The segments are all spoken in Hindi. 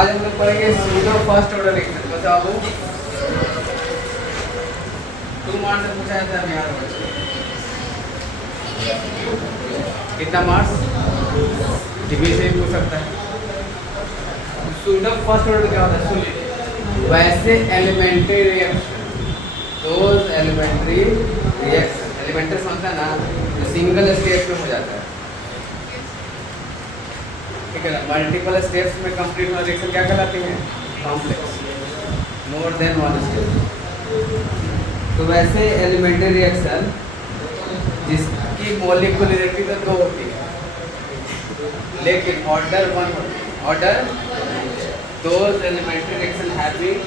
आज हम लोग पढ़ेंगे सूडो फर्स्ट ऑर्डर रिएक्शन। बताओ 2 मार्क्स से पूछा जाता है बिहार में। कितना मार्क्स डिग्री से भी पूछ सकता है। सूडो फर्स्ट ऑर्डर क्या होता है सुन लीजिए। वैसे elementary reaction, those elementary reaction, elementary समझता ना जो सिंगल स्टेप में हो जाता है, ठीक है ना। मल्टीपल स्टेप्स में कंप्लीट होना रिएक्शन क्या कहलाती है? Complex, more than one step. तो वैसे एलिमेंट्री रिएक्शन जिसकी मॉलिक्यूलरिटी तो 2 होती है लेकिन ऑर्डर 1 होती है। Order those elementary reaction having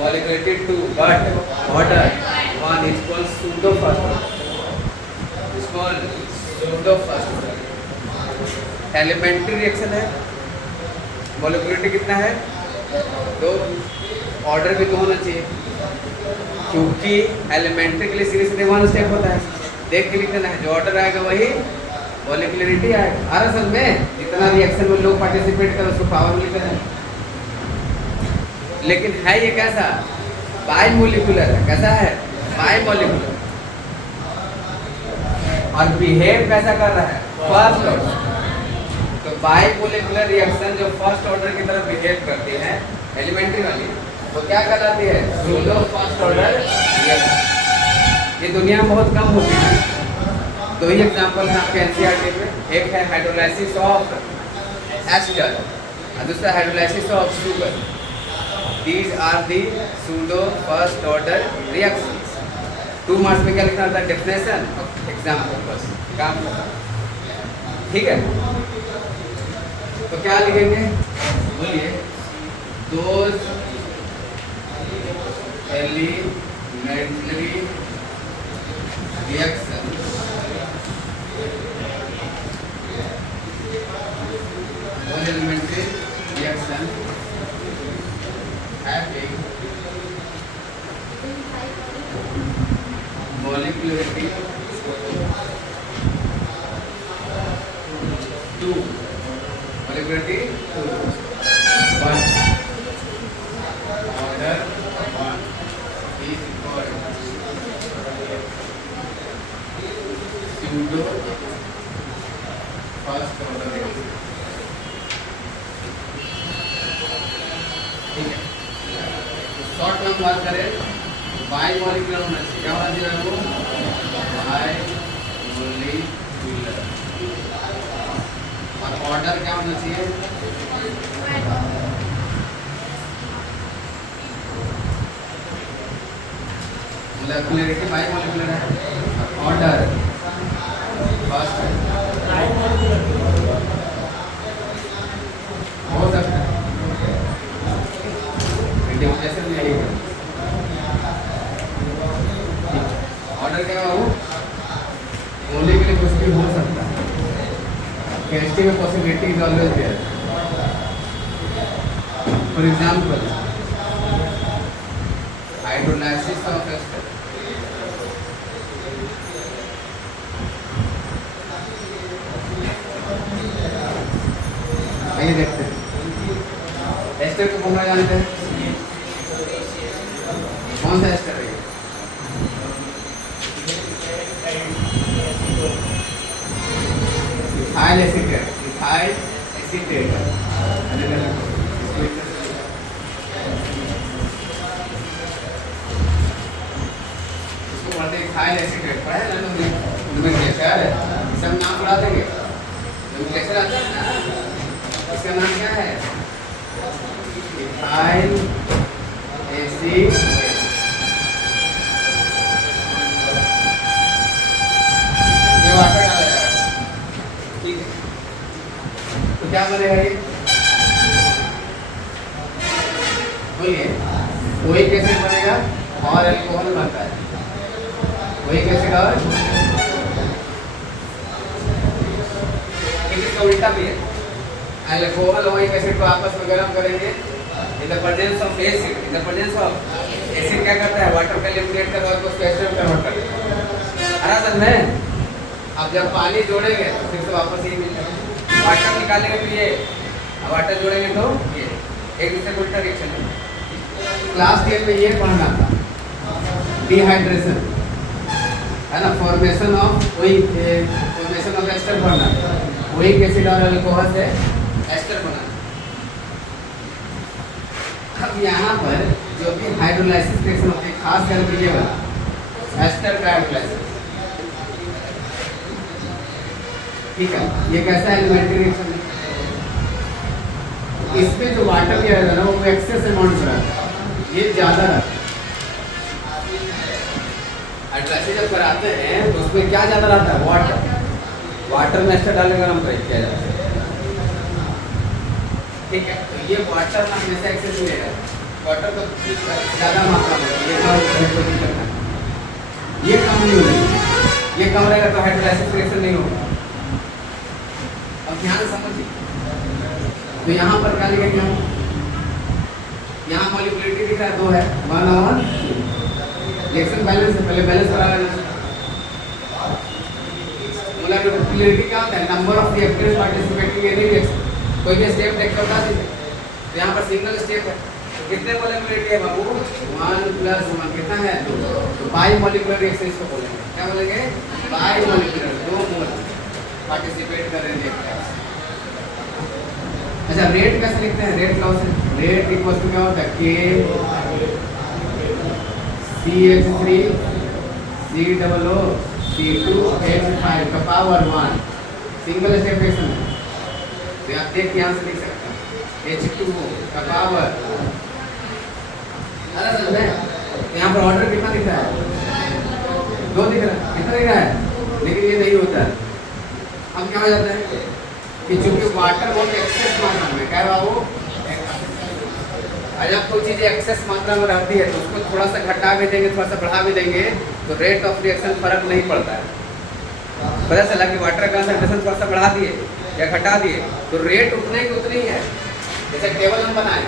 molecularity 2 but order 1 is called pseudo first order, is called pseudo first order. Elementary reaction है, मॉलिक्यूलरिटी कितना है? 2, ऑर्डर भी 2 होना चाहिए क्योंकि एलिमेंट्री के लिए सीधे सीधे 1 स्टेप होता है। देख के लिखना है, जो ऑर्डर आएगा वही मॉलिक्यूलरिटी आएगा। और असल में जितना रिएक्शन में लोग पार्टिसिपेट करें उसको पावर लिखना है, लेकिन है ये कैसा? बाई मोलिकुलर है। कैसा है? By molecular. और बिहेव कैसा कर रहा है? First order. तो बाई मोलिकुलर रिएक्शन जो फर्स्ट ऑर्डर की तरफ बिहेव करती है एलिमेंट्री वाली, वो क्या कहलाती है? Pseudo first order reaction. ये दुनिया में बहुत कम होती है। 2 ही एग्जांपल हैं आपके एनसीईआरटी में। एक है हाइड्रोलाइसिस ऑफ एस्टर और दूसरा hydrolysis of sugar. These are the pseudo first order reactions. 2 marks में क्या लिखना होता है? डेफिनेशन और एग्जांपल, बस काम होता है। ठीक है, तो क्या लिखेंगे? बोलिए, those elementary reaction elementary reaction having molecularity 2, molecularity 2, 1, order 1 is called pseudo first order reaction। ठीक है, शॉर्ट में बात करें बाई मॉलिक्यूलर होना चाहिए। क्या होना चाहिए वो? By molecular. और ऑर्डर क्या होना चाहिए? मॉलिक्यूलरिटी बाई मॉलिक्यूलर है और ऑर्डर फर्स्ट है। हो सकता है डेफिनेशन में यही है। ऑर्डर क्या हो? ओनली के लिए कुछ भी हो सकता है। केमिस्ट्री में possibility is always there. For example hydrolysis of ester. आइए देखते हैं एस्टर को कौन जानते हैं? कौन सा एस्टर है? Ethyl acetate. इथाइल एसीटेट इसको पढ़ते हैं इथाइल एसीटेट। पढ़े ना नोमेनक्लेचर है, सब नाम पढ़ा देंगे। नोमेनक्लेचर आता है ना, इसका नाम क्या है? Ethyl acetate. वाटर डाला जाएगा, ठीक है। तो क्या बनेगा ये? बोलिए, वही कैसे बनेगा और अल्कोहल बनता है। वही कैसे और इसका उल्टा भी है। अल्कोहल वही एसिड को आपस में गर्म करेंगे। In the presence of acid, in the presence of acid क्या करता है? वाटर को एलिमिनेट करके उसको एस्टर में कन्वर्ट करता है। अरे में अब जब पानी जोड़ेंगे तो फिर से वापस यही मिल जाएगा। वाटर निकालने के लिए वाटर जोड़ेंगे तो ये एक दूसरे को उल्टा रिएक्शन है। क्लास 10 में ये पढ़ना था, डिहाइड्रेशन है ना, फॉर्मेशन ऑफ एस्टर बनना, वही एसिड और अल्कोहल से एस्टर बना। अब यहाँ पर जो भी हाइड्रोलाइसिस रिएक्शन होती है, खास करके ये वाला एस्टर का हाइड्रोलाइसिस, ठीक है, ये कैसा एलिमेंट्री रिएक्शन है। इसमें जो वाटर दिया रहता है ना वो एक्सेस अमाउंट में रहता है, ये ज़्यादा रहता है। हाइड्रोलाइसिस जब कराते हैं तो उसमें क्या ज़्यादा रहता है, वाटर में एस्टर डालने का हम किया जाता है, ठीक है। तो ये वाटर ना हमेशा एक्सेस मिलेगा, वाटर को ज़्यादा मात्रा में, ये कम नहीं होगा, ये कम रहेगा तो हाइड्रोलाइसिस रिएक्शन नहीं होगा। अब ध्यान समझिए, तो यहाँ पर क्या लिखेंगे हम, यहाँ मॉलिक्यूलरिटी दिख रहा है 2 है, 1 और रिएक्शन बैलेंस है, पहले बैलेंस करा लेना। मॉलिक्यूलरिटी क्या होता है, number of reactors participating in reaction. कोई भी स्टेप देख कर बता दीजिए, तो यहाँ पर सिंगल स्टेप है, तो कितने मॉलिक्यूलरिटी है बाबू, 1 + 1 कितना है 2, तो बाई मॉलिक्यूलर रिएक्शन इसको बोलेंगे, क्या बोलेंगे, बाई मॉलिक्यूलर, 2 मोल पार्टिसिपेट कर रहे हैं। अच्छा, रेट कैसे लिखते हैं, रेट लॉस है, रेट इक्वल टू क्या होता है, K CH3 COO C2H5 का पावर 1, सिंगल स्टेप रिएक्शन है, तो आप देख यहाँ से लिख सकते हैं H2O का पावर, अरे समझ में, यहाँ पर ऑर्डर कितना दिख रहा है, 2 दिख रहा है, कितना दिख रहा है, लेकिन ये नहीं होता है। अब क्या हो जाता है कि चूंकि वाटर बहुत एक्सेस मात्रा में, क्या बाबू, जब कोई चीज़ एक्सेस मात्रा में रहती है तो उसको थोड़ा सा घटा भी देंगे, थोड़ा सा बढ़ा भी देंगे, तो रेट ऑफ रिएक्शन फर्क नहीं पड़ता है। पता चला कि वाटर का कंसंट्रेशन थोड़ा सा बढ़ा दिए या घटा दिए तो रेट उतने की उतनी ही है। जैसे टेबल हम बनाए,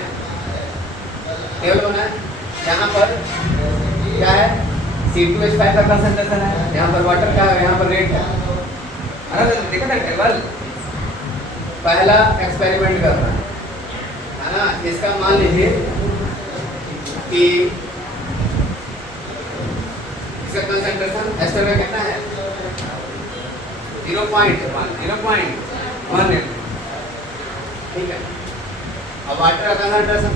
यहाँ पर क्या है, C2H5 का कंसंट्रेशन है, यहाँ पर वाटर का है, यहाँ पर रेट है। अरे देखा था टेबल, पहला एक्सपेरिमेंट कर रहा है ना, इसका मान लीजिए कि इसका कंसंट्रेशन एस्टर में कितना है, 0.1, ठीक है। अब वाटर का कंसंट्रेशन,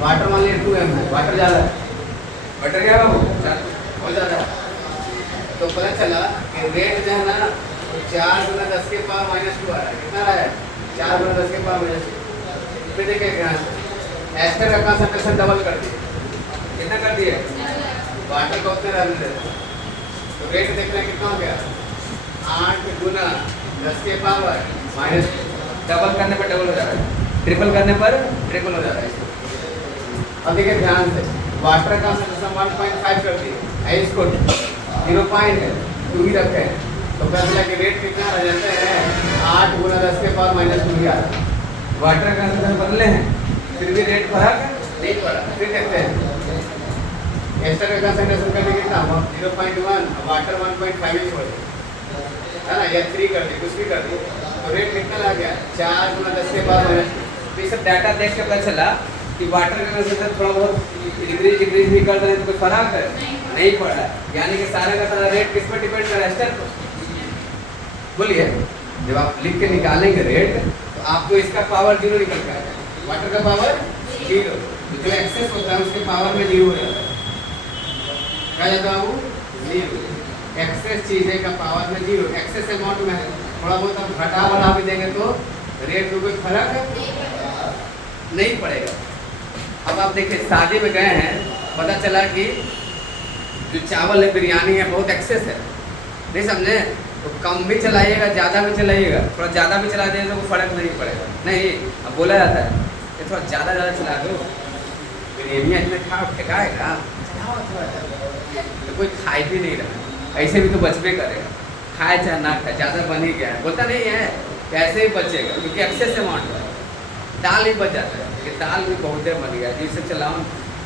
वाटर मान लीजिए 2 है, वाटर ज़्यादा है, वाटर क्या है वो बहुत ज़्यादा है, तो पता चला कि रेट जो है ना 4 × 10 के पावर -2 आ रहा है, कितना है 4 × 10 के पावर -2। फिर देखिए एस्टर का कंसंट्रेशन डबल कर दिए, कितना कर दिए, वाटर को उतने रहने देते, तो रेट देखना कितना हो गया, 8 × 10 के पावर -2, डबल करने पर डबल हो जा रहा है, ट्रिपल करने पर ट्रिपल हो जा रहा है। अब देखिए ध्यान से, वाटर का कंसंट्रेशन 1.5 कर दिए, इसको 0.2 ही रखे हैं, तो पता चला कि रेट कितना रह जाता है, 8 × 10 के पावर -2 ही आ रहा है। वाटर का कंसंट्रेशन बदले हैं, फिर भी रेट फर्क नहीं पड़ा। फिर देखते हैं एस्टर का कंसंट्रेशन करने कितना 0.1, वाटर 1.5 ही छोड़ है ना, या 3 कर दी, कुछ भी कर दी, तो रेट कितना ला गया 4 × 10 के पावर -2। तो ये सब डाटा देख के पता चला कि वाटर का कंसंट्रेशन थोड़ा बहुत डिक्रीज भी कर रहे हैं, तो कोई फर्क है नहीं पड़ा, यानी कि सारा का सारा रेट किस पर डिपेंड कर रहा है, एस्टर पर। बोलिए, जब आप लिख के निकालेंगे रेट तो आपको इसका पावर 0 निकल के आएगा, वाटर का पावर 0, तो जो एक्सेस होता है उसके पावर में 0 हो जाता है, क्या जाता है वो 0, एक्सेस चीज़ें का पावर में 0, एक्सेस अमाउंट में है, थोड़ा बहुत हम घटा बढ़ा भी देंगे तो रेट में कोई फर्क नहीं पड़ेगा। अब आप देखिए शादी में गए हैं, पता चला कि जो चावल है, बिरयानी है, बहुत एक्सेस है, नहीं समझे, तो कम भी चलाइएगा ज़्यादा भी चलाइएगा, थोड़ा ज़्यादा भी चला देंगे तो कोई फर्क नहीं पड़ेगा। नहीं, अब बोला जाता है कि थोड़ा ज़्यादा चला दो, बिरयानी इतने ठेकाएगा, चलाओ थोड़ा ज़्यादा, तो कोई खाए भी नहीं रहा, ऐसे भी तो बचबे करेगा, खाए चाहे ना खाए, ज़्यादा बन ही गया है, बोलता नहीं है, कैसे ही बचेगा, क्योंकि एक्सेस अमाउंट है, दाल ही बच जाता है, कि दाल भी बहुत देर बन गया, जिससे चलाओ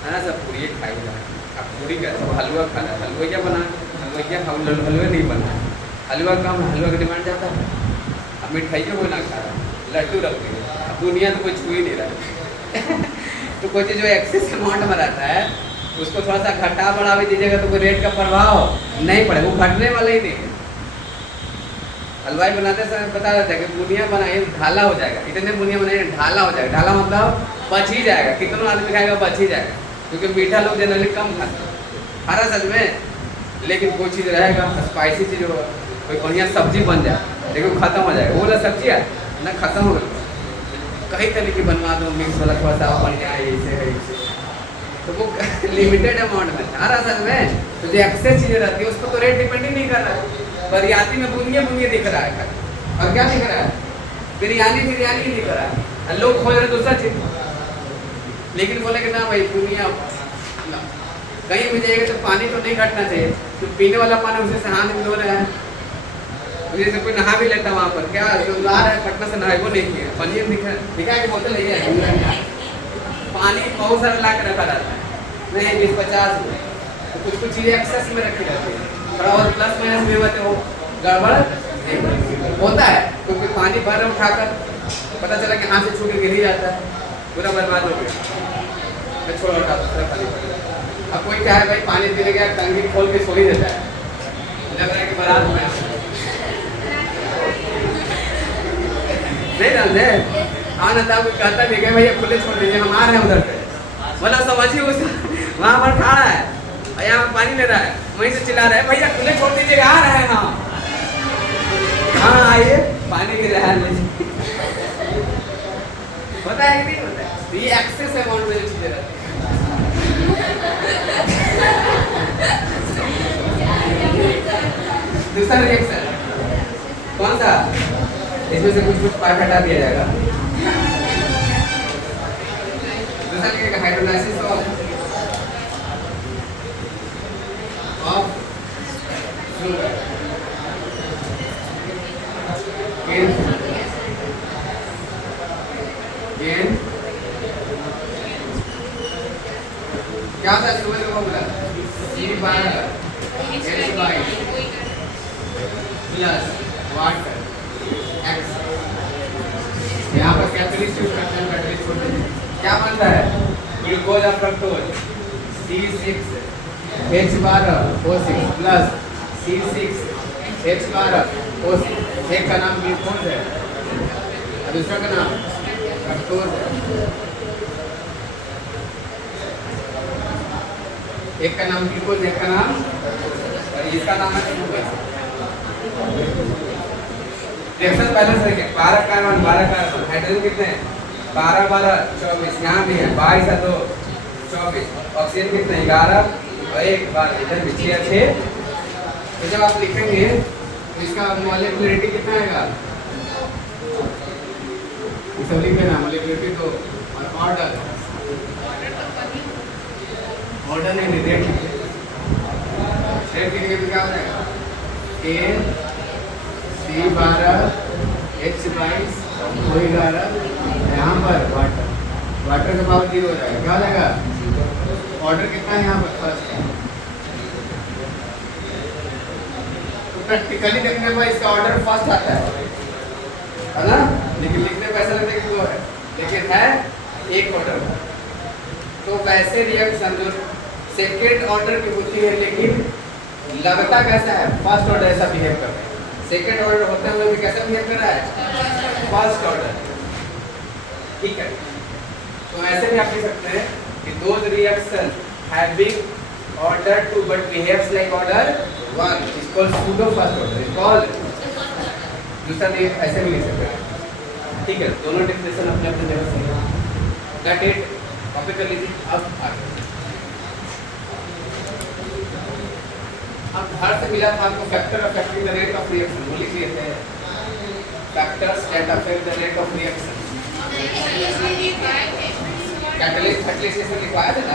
है ना, सब पूरी खाई जाए, अब पूरी का सब हलवा खाना, हलवा क्या बना, हलवा नहीं बना, हलवा कम, हलवा का डिमांड ज़्यादा है, अब मिठाइयों को ना खा रहा, लड्डू रख दिए, दुनिया तो कोई छू ही नहीं रहा तो कोई चीज़ जो एक्सेस अमाउंट में रहता है उसको थोड़ा सा घटा बढ़ा भी दीजिएगा तो कोई रेट का प्रभाव नहीं पड़े, वो घटने वाला ही नहीं है। हलवाई बनाते समय बता देता है कि बुनिया बनाए ढाला हो जाएगा, इतने बुनिया बनाए ढाला हो जाएगा, ढाला मतलब बच ही जाएगा, कितना आदमी खाएगा बच ही जाएगा, क्योंकि मीठा लोग जनरली कम खाते हैं, हरा सच में, लेकिन कोई चीज़ रहेगा स्पाइसी चीज़ होगा, कोई बढ़िया सब्जी बन जाए लेकिन खत्म हो जाएगा, वो वाला सब्जी है ना खत्म हो गया, कई तरीके बनवा दो मिक्स वाला थोड़ा सा बढ़िया है ऐसे है ऐसे, तो वो लिमिटेड अमाउंट में हर असल में तो जो एक्सेस चीज़ें रहती है उस पर तो रेट डिपेंड ही नहीं कर रहा है। बिरयानी में बुनिया बुनिया दिख रहा है और क्या दिख रहा है, बिरयानी बिरयानी ही दिख रहा है, लोग खोज रहे दूसरा चीज, लेकिन बोले कि ना भाई बुनिया कहीं भी जाएगा तो पानी तो नहीं घटना चाहिए, तो पीने वाला पानी उसे से हाथ में धो रहा है, जैसे कोई नहा भी लेता वहाँ पर, क्या ला रहा है पटना से नहाए वो नहीं किया, पनीर दिखा के बोतल नहीं है, पानी बहुत सारा ला कर रखा रहता है, नहीं 20-50 में, तो कुछ कुछ चीज़ें एक्सेस में रखी जाती है, थोड़ा और प्लस माइनस भी होते हो गड़बड़ नहीं होता है, क्योंकि पानी भर उठाकर पता चला कि हाथ से छू के गिर ही जाता है, पूरा बर्बाद हो गया, छोड़ उठा खाली। अब कोई क्या है भाई पानी पीने गया टंकी खोल के सो ही देता है, लग रहा है कि बारात में नहीं जानते, हाँ ना तब कहता भी गए भैया खुले छोड़ दीजिए हम आ रहे हैं उधर पे, मतलब समझिए उस वहाँ पर खड़ा है और यहाँ पर पानी ले रहा है, वहीं से चिल्ला रहा है भैया खुले छोड़ दीजिए आ रहे हैं हम, हाँ आइए पानी गिर रहा है, होता है कि नहीं होता है, तो ये एक्सेस अमाउंट में जो चीजें रहती है दूसरा रिएक्शन कौन सा, इसमें से कुछ कुछ पाइप हटा दिया जाएगा, दूसरा लिखेगा हाइड्रोलाइसिस ऑफ शुगर इन क्या था शुगर का फॉर्मूला C/H/+ वाटर X, यहाँ पर कैटलिस्ट यूज करते हैं, कैटलिस्ट छोड़ते हैं, क्या बनता है ग्लूकोज और फ्रक्टोज C6H12O6 प्लस C6H12O6, एक का नाम ग्लूकोज है और दूसरा का नाम फ्रक्टोज है, एक का नाम ग्लूकोज एक का नाम इसका नाम है शुगर। रिएक्शन बैलेंस है क्या, 12 कार्बन 12 कार्बन, हाइड्रोजन कितने हैं 12 12 24, यहाँ भी है 22 है 2 24, ऑक्सीजन कितने 11 और 1 12, इधर भी 6 6, तो जब आप लिखेंगे तो इसका मॉलिक्यूलरिटी कितना आएगा, ये सब लिख देना मॉलिक्यूलरिटी तो, और ऑर्डर नहीं रेट लिखेंगे तो क्या हो जाएगा A C12 H22 O11, यहाँ पर वाटर का पावर 0 हो जाएगा, क्या हो जाएगा, ऑर्डर कितना है यहाँ पर फर्स्ट, तो प्रैक्टिकली देखने पर इसका ऑर्डर फर्स्ट आता है ना, लेकिन लिखने पर ऐसा लगता है कि 2 है, लेकिन है एक ऑर्डर, तो वैसे रिएक्शन जो सेकेंड ऑर्डर की होती है लेकिन लगता कैसा है फर्स्ट ऑर्डर ऐसा बिहेव कर रहा है, सेकेंड ऑर्डर होते हुए भी कैसा बिहेव कर रहा है फर्स्ट ऑर्डर, ठीक है, तो ऐसे भी आप लिख सकते हैं कि those reaction having order 2 but behaves like order 1 is called pseudo first order, is called, दूसरा भी ऐसे भी लिख सकते हैं, ठीक है, दोनों डेफिनेशन अपने अपने जगह सही है, दैट इट, कॉपी कर लीजिए। अब हर से मिला था आपको factor affecting the rate of reaction, वो लिख लिए थे factors that affect the rate of reaction, catalyst fatalist से लिखवाया था ना,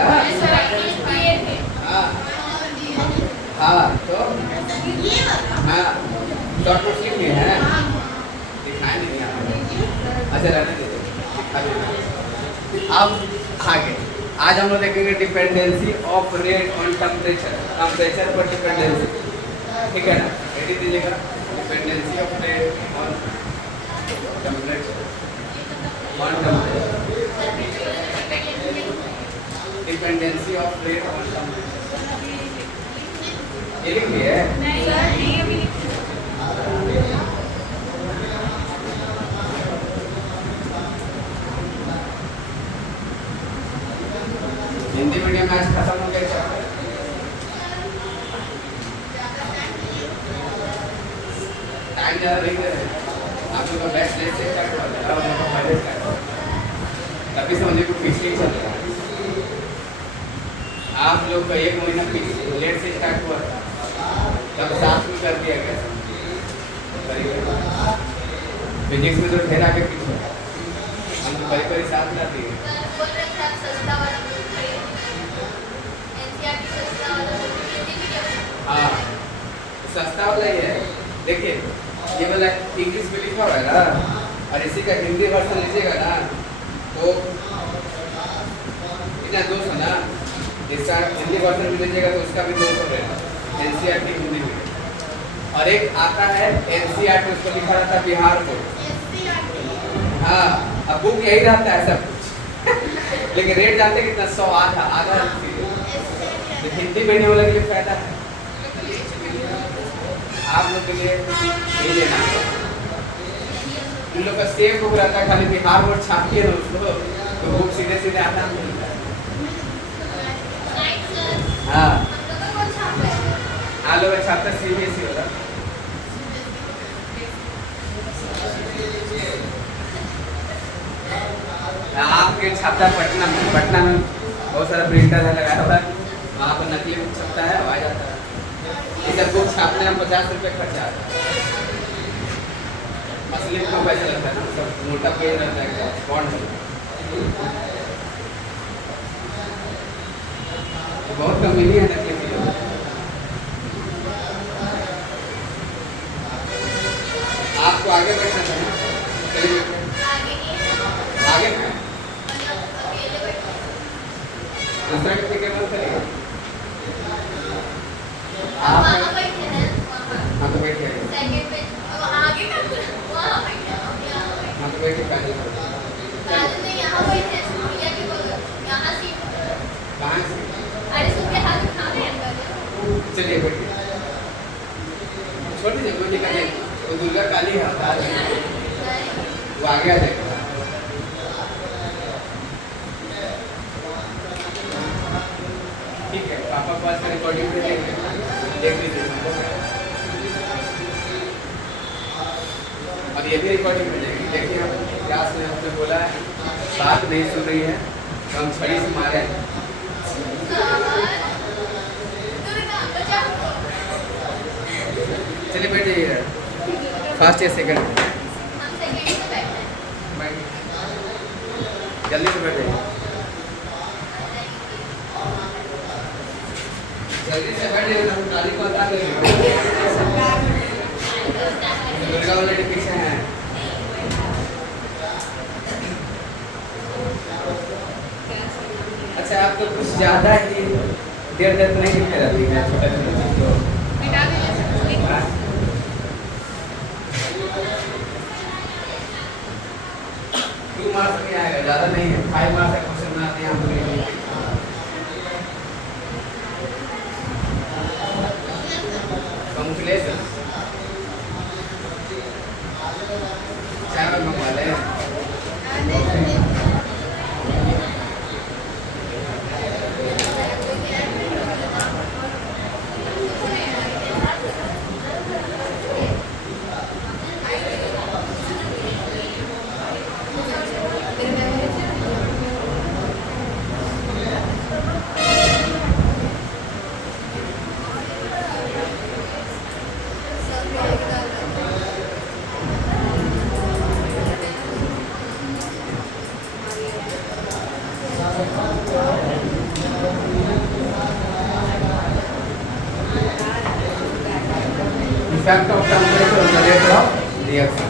हाँ तो हाँ शॉर्ट नोट्स लिख लिए हैं, दिखाए नहीं यहाँ, अच्छा रहने दीजिए। अब आगे आज हम लोग देखेंगे dependency of rate on temperature, temperature पर डिपेंडेंसी, ठीक है ना, रेडी दीजिएगा, dependency of rate on temperature. Quantum dependency of rate quantum ये लिख दिया है। नहीं सर नहीं अभी हिंदी मीडियम मैच खत्म हो गया चैप्टर। टाइम ज़्यादा नहीं दे रहे आप लोग का बैच लेट से स्टार्ट हुआ था और उनका पहले स्टार्ट हुआ तभी से मुझे कुछ पिछले ही चल रहा है। आप लोग का 1 महीना लेट से स्टार्ट हुआ तब साथ में कर दिया गया। फिजिक्स में तो ठहरा के पीछे हम तो करीब करीब साथ लाती है। हाँ सस्ता वाला ही है। देखिए ये वाला इंग्लिश में लिखा हुआ है ना और इसी का हिंदी वर्जन लीजिएगा ना तो इतना 200 ना, इसका हिंदी वर्जन भी लीजिएगा तो उसका भी 200 रहेगा एनसीईआरटी हिंदी में। और एक आता है एनसीईआरटी उस पर लिखा रहता है बिहार बोर्ड। हाँ अब बुक यही रहता है सब कुछ लेकिन रेट जानते कितना 100 आधा हिंदी पढ़ने वाले के लिए फायदा है। आप लोग के लिए ये लेना इन लोग का सेम बुक रहता है खाली बिहार बोर्ड छापती है ना उसको तो बुक सीधे सीधे आता मिलता है। हाँ आप लोग छापता सीबीएसई वाला आपके छापता पटना में बहुत सारा प्रिंटर है लगाया हुआ है वहाँ पर नकली बुक छपता है आ जाता है। ये सब बुक छापने में 50 रुपये खर्चा आता है। असली को पैसा लगता है ना सब मोटा पेज रहता है बॉन्ड तो बहुत कमी नहीं है नकली की। आपको आगे बैठना चाहिए चलिए आगे दूसरा कितने के मन करेगा आप हाँ तो बैठिए हाँ तो बैठिए पहले चलिए बैठिए छोड़ दीजिए कोई दिक्कत नहीं वो दुर्गा काली है बता रहे वो आगे आ जाएगा। ठीक है पापा पास का रिकॉर्डिंग देख लीजिए और ये भी रिकॉर्डिंग मिल जाएगी। देखिए हम क्लास में आपने बोला है बात नहीं सुन रही है तो हम छड़ी से मारे चलिए बैठ जाइए फर्स्ट या सेकंड जल्दी से बैठ जाइए जल्दी से बैठ जाइए हम तारीख को बता देंगे दुर्गा वाले के पीछे हैं। अच्छा आप तो कुछ ज़्यादा ही देर तक नहीं लिखे रहती है छोटा छोटा चीज़ को 2 मार्क्स नहीं आएगा ज़्यादा नहीं है 5 मार्क्स का क्वेश्चन बनाते हैं हम लोग। कैलकुलेशन चावल मंगवा लें effect of temperature on the rate of reaction.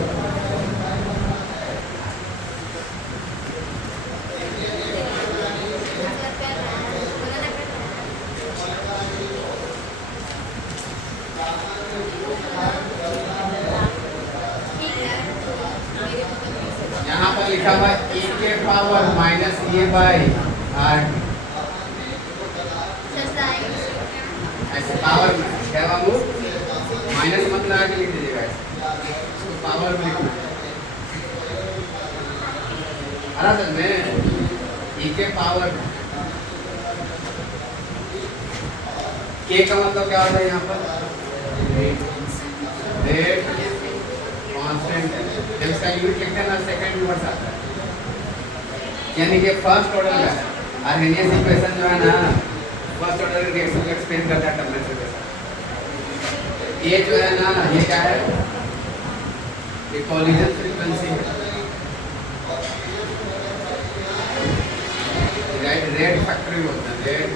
यहाँ पर पर लिखा हुआ e के power minus A by R T, ऐसे पावर में क्या बाबू माइनस मत लगा के लिख दीजिएगा, इसको पावर में लिखना है सर में e के पावर k का मतलब क्या होता है यहाँ पर रेट कांस्टेंट है, जब इसका यूनिट लिखते हैं ना सेकंड इनवर्स आता है, यानी कि फर्स्ट ऑर्डर का है। आर्हेनियस इक्वेशन जो है ना फर्स्ट ऑर्डर के रिएक्शन को एक्सप्लेन करता है टेम्परेचर के साथ। ये जो है ना ये क्या है, ये कॉलिजन फ्रीक्वेंसी है, रेट फैक्टर भी होता है, rate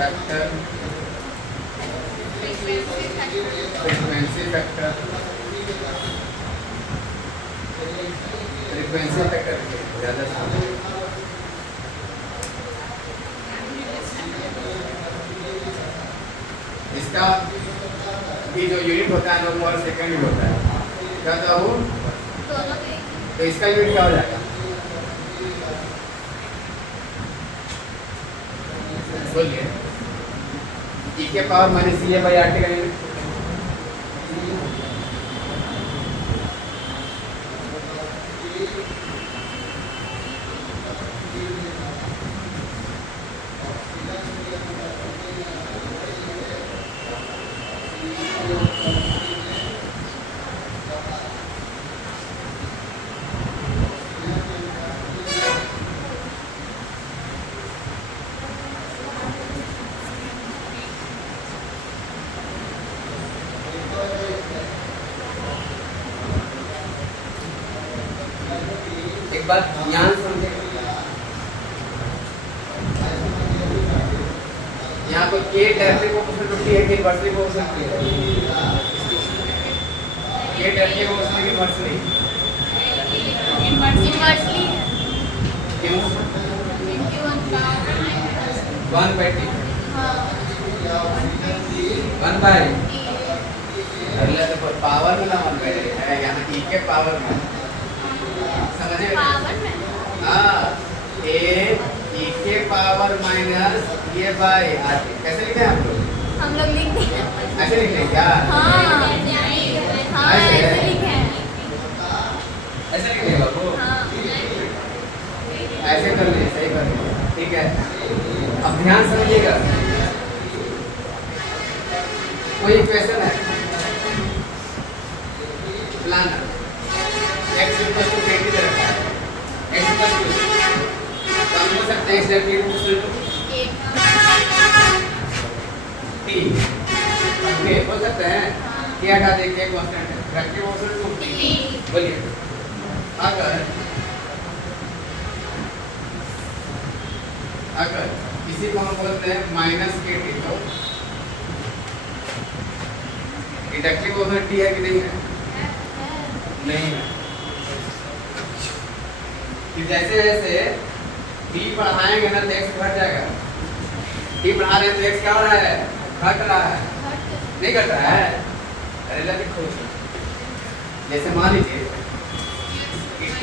factor frequency factor, frequency factor ज़्यादा इसका भी जो यूनिट होता है वो और सेकंड यूनिट होता है, क्या था वो, तो इसका यूनिट क्या हो जाएगा, बोलिए e के power minus A by R T का यूनिट बात ध्यान समझे, यहाँ पर के डायरेक्टली प्रोपोर्शनल होती है कि इनवर्सली प्रोपोर्शनल होती है, के डायरेक्टली प्रोपोर्शनल की इनवर्सली इनवर्सली क्यों 1 बाई टी 1 बाई अगला तो पावर में ना 1 बाई है, यहाँ e के पावर में समझे, हाँ ए e के power minus A by R T, कैसे लिखे हैं आप लोग, हम लोग लिखते हैं ऐसे लिखते हैं क्या, हाँ ऐसे लिखे हैं, ऐसे लिखते हैं बाबू, ऐसे कर ले, सही कर ले, ठीक है। अब ध्यान समझिएगा, कोई इक्वेशन है planar x equal to k की तरफ है, x इक्वल टू तो हम बोल सकते हैं x directly equal to t, okay बोल सकते हैं क्या हटा देंगे कांस्टेंट है, डायरेक्टली इक्वल टू t, बोलिए अगर इसी को हम बोलते हैं माइनस के टी, तो डायरेक्टली इक्वल t है कि नहीं है, नहीं है, कि जैसे जैसे t बढ़ाएंगे ना तो x घट जाएगा, t बढ़ा रहे तो x क्या हो रहा है, घट रहा है, नहीं घट रहा है, अरे लिखो, जैसे मान लीजिए कि t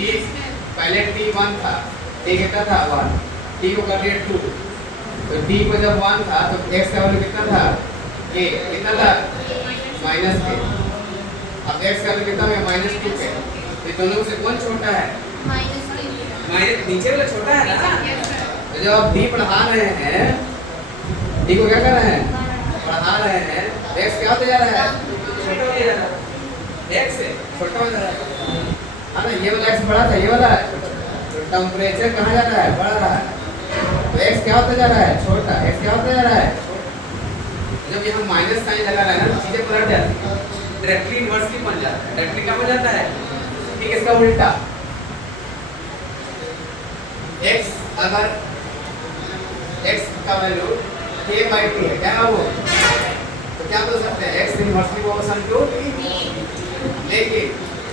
पहले t1 था, t कितना था 1, t को कर दिया 2, तो t को जब 1 था तो x का वैल्यू कितना था, k कितना था माइनस k, अब x का वैल्यू कितना है -2 k, ये दोनों से कौन छोटा है, माइनस नीचे वाला छोटा है ना, तो जब आप d बढ़ा रहे हैं, d को क्या कर रहे हैं, बढ़ा रहे हैं, x क्या होता जा रहा है, छोटा होता जा रहा है, x से छोटा हो जा रहा है, हाँ ना, ये वाला x बड़ा था, ये वाला तो टेम्परेचर कहाँ जा रहा है, बढ़ रहा है, तो x क्या होता जा रहा है, छोटा, x क्या होता जा रहा है, जब यहाँ माइनस साइन लगा रहा है ना, चीजें पलट जाती है, डायरेक्टली इनवर्सली बन जाता है, डायरेक्टली क्या बन जाता है, ठीक, इसका उल्टा, x अगर x का वैल्यू k बाई t है, क्या है वो, तो क्या बोल सकते हैं, x inversely proportional to t, लेकिन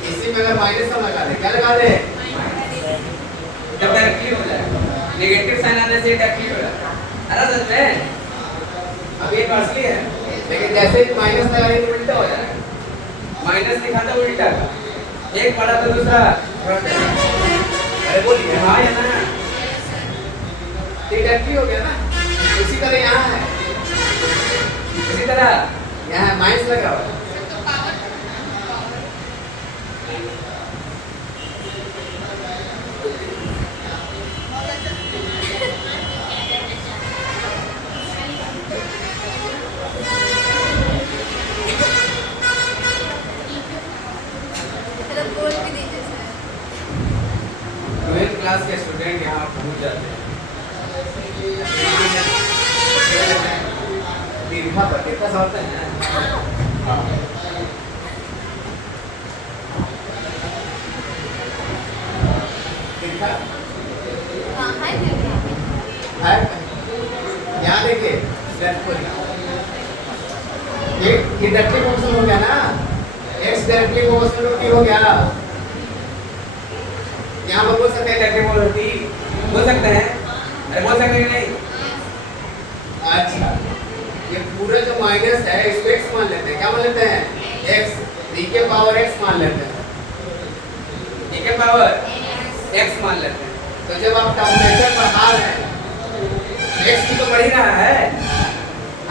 इसी में अगर माइनस का लगा दे, क्या लगा दे, जब डायरेक्टली हो जाएगा, नेगेटिव साइन आने से डायरेक्टली हो जाएगा, अरे सच में अब ये इनवर्सली है, लेकिन जैसे ही माइनस लगा देंगे उल्टा हो जाएगा, माइनस लिखा था उल्टा का, एक बड़ा तो दूसरा अरे बोलिए हाँ या ना। डायरेक्टली हो गया ना। इसी तरह यहाँ है, इसी तरह यहाँ माइनस लगा हुआ है। मतलब बोल भी दीजिए सर। 12th क्लास के स्टूडेंट यहाँ पहुँच जाते हैं। दीर्घा पर कितना सा होता है हाँ। दीर्घा हाँ है क्या? है यहाँ देखिए ये डायरेक्टली प्रोपोर्शनल हो गया ना। x डायरेक्टली प्रोपोर्शनल हो गया। यहाँ पर बोल सकते हैं डायरेक्टली प्रोपोर्शनल बोल सकते हैं। अरे बोल सकते हैं नहीं। अच्छा ये पूरा जो माइनस है इसको x मान लेते हैं। क्या मान लेते हैं? x e के पावर x मान लेते हैं। e के पावर x मान लेते हैं। तो जब आप टेम्परेचर बढ़ा रहे हैं x भी तो बढ़ ही रहा है,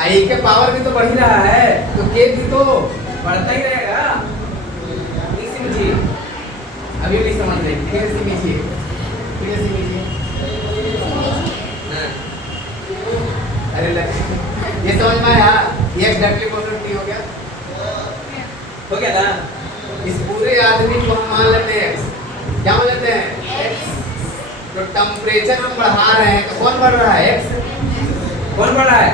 e के पावर भी तो बढ़ ही रहा है, तो k भी तो बढ़ता ही रहेगा। नहीं समझिए अभी नहीं समझ रहे फिर समझिए अरे ये समझ में आया। ये डायरेक्टली प्रोपोर्शनल हो गया ना। इस पूरे आदमी को हम मान लेते हैं x। क्या मान लेते हैं? x। तो टेम्परेचर हम बढ़ा रहे हैं तो कौन बढ़ रहा है? x। कौन बढ़ रहा है?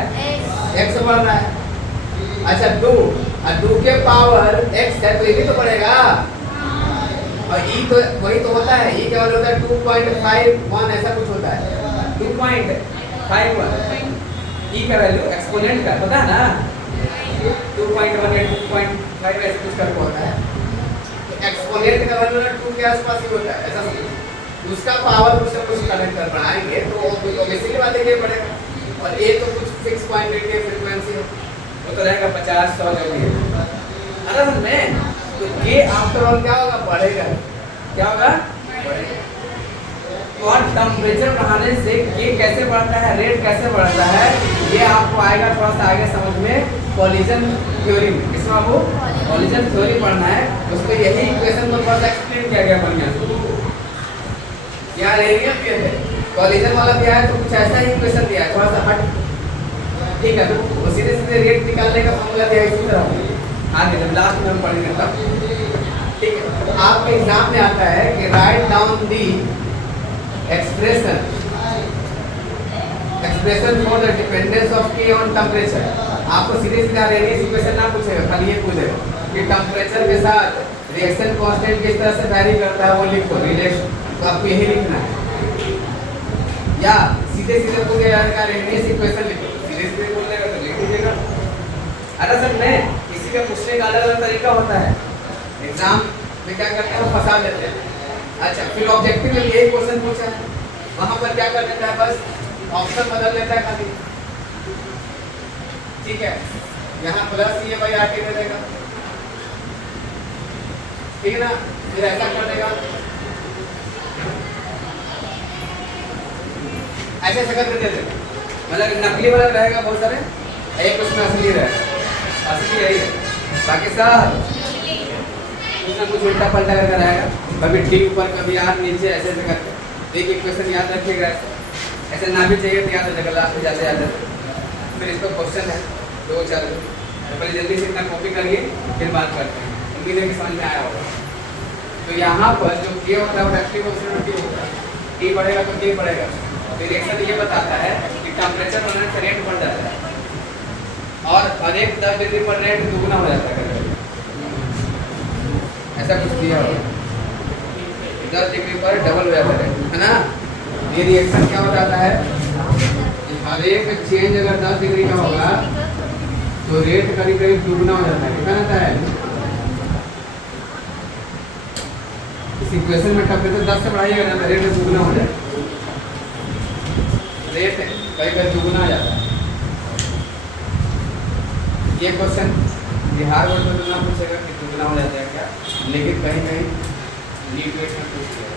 x बढ़ रहा है। अच्छा 2 और 2 के पावर x है तो ये भी तो बढ़ेगा। और e तो वही तो होता है। e क्या होता है? 2.51 ऐसा कुछ होता है। 2.51 e का वैल्यू एक्सपोनेंट का पता है ना। 2.1 या 2.5 ऐसे कुछ करके होता है। तो एक्सपोनेंट का वैल्यू ना 2 के आसपास ही होता है। ऐसा समझो उसका पावर कुछ ना कुछ कनेक्ट कर बढ़ाएंगे तो बेसिकली बात है ये बढ़ेगा। और a तो कुछ फिक्स पॉइंट की फ्रीक्वेंसी है वो तो रहेगा 50 100 जो भी है। अरे में तो ये आफ्टर ऑल क्या होगा? बढ़ेगा। क्या होगा? बढ़ेगा। और टेम्परेचर बढ़ाने से ये कैसे बढ़ता है, रेट कैसे बढ़ता है, ये आपको आएगा थोड़ा सा आगे समझ में कॉलिजन थ्योरी में। किसमें आपको कॉलिजन थ्योरी पढ़ना है। उसमें यही इक्वेशन को थोड़ा सा एक्सप्लेन किया गया बढ़िया से। यहाँ रेडियम दिया है, कॉलिजन वाला दिया है तो कुछ ऐसा ही इक्वेशन दिया है थोड़ा सा हट। ठीक है तो सीधे सीधे रेट निकालने का फॉर्मूला दिया है इसी तरह। आगे जब लास्ट में हम पढ़ेंगे तब। ठीक है तो आपके एग्जाम में आता है कि write down the expression for the dependence of K on temperature। आपको सीधे सीधा रेडियस इक्वेशन ना पूछेगा, खाली ये पूछेगा कि टेम्परेचर के साथ रिएक्शन कांस्टेंट किस तरह से वैरी करता है वो लिखो रिलेशन। तो आपको यही लिखना है या सीधे सीधे पूछे जाएगा रेडियस इक्वेशन लिखो। सीधे सीधे बोल देगा तो लिख दीजिएगा। अरे सर नहीं किसी का पूछने का अलग अलग तरीका होता है। एग्जाम में क्या करते हैं फंसा लेते हैं। अच्छा फिर ऑब्जेक्टिव में यही क्वेश्चन पूछा है वहां पर क्या कर लेता है बस ऑप्शन बदल लेता है खाली। ठीक है यहाँ प्लस ये भाई आके दे देगा। ठीक है ना। फिर ऐसा कर देगा ऐसे शक्ल दे देगा। मतलब नकली वाला रहेगा बहुत सारे एक उसमें असली रहेगा। असली यही है बाकी सब कुछ ना कुछ उल्टा पलटा करके रहेगा। कभी ठीक ऊपर कभी यार नीचे ऐसे ऐसे करके। देखिए क्वेश्चन याद रखिएगा। ऐसे ना भी चाहिए तो याद हो जाएगा लास्ट में जाते जाते। फिर इस पर क्वेश्चन है 2-4 पहले जल्दी से इतना कॉपी करिए फिर बात करते हैं। उम्मीद है कि समझ में आया होगा। तो यहाँ पर जो के होता है वो एक्टिव ऑक्सीजन के होता है। टी बढ़ेगा तो के बढ़ेगा। तो रिएक्शन ये बताता है कि टेम्परेचर बढ़ने से रेट बढ़ जाता है और हर एक 10 डिग्री पर रेट दुगना हो जाता है। ऐसा कुछ दिया होगा 10 डिग्री पर डबल हो जाता है ना। ये रिएक्शन क्या हो जाता है हर एक चेंज अगर 10 डिग्री का होगा तो रेट करीब करीब दुगना हो जाता है। कितना रहता है इस इक्वेशन में टेम्परेचर 10 से बढ़ाइएगा ना रेट दुगना हो जाएगा। रेट कहीं कहीं दुगना आ जाता है। ये क्वेश्चन बिहार बोर्ड में तो ना पूछेगा कि दुगना हो जाता है क्या, लेकिन कहीं कहीं न्यूक्लियस में पूछ लिया।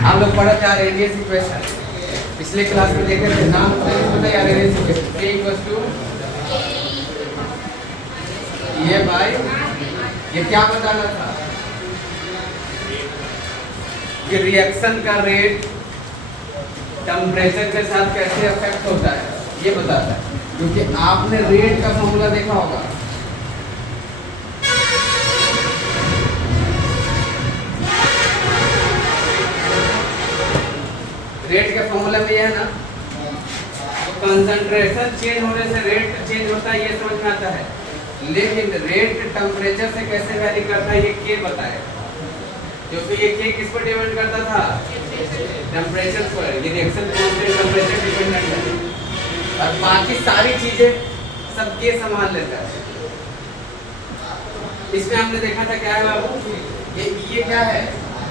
हम लोग पढ़ा था रेडियस इक्वेशन, पिछले क्लास में देखे थे। नाम बताइए यार, radius equation k equals to ये बाय ये क्या बताना था कि रिएक्शन का रेट टेम्परेचर के साथ कैसे अफेक्ट होता है ये बताता है, क्योंकि आपने रेट का फॉर्मूला देखा होगा। रेट के फॉर्मूला में ये है ना, तो कंसंट्रेशन चेंज होने से रेट चेंज होता है, ये समझ में आता है। लेकिन रेट टेम्परेचर से कैसे वैरी करता है ये के बताए, क्योंकि ये के किस पर डिपेंड करता था, टेम्परेचर पर। ये रिएक्शन कांस्टेंट टेम्परेचर डिपेंडेंट है, और बाकी सारी चीजें सब के संभाल लेता है। इसमें हमने देखा था क्या है बाबू, ये क्या है,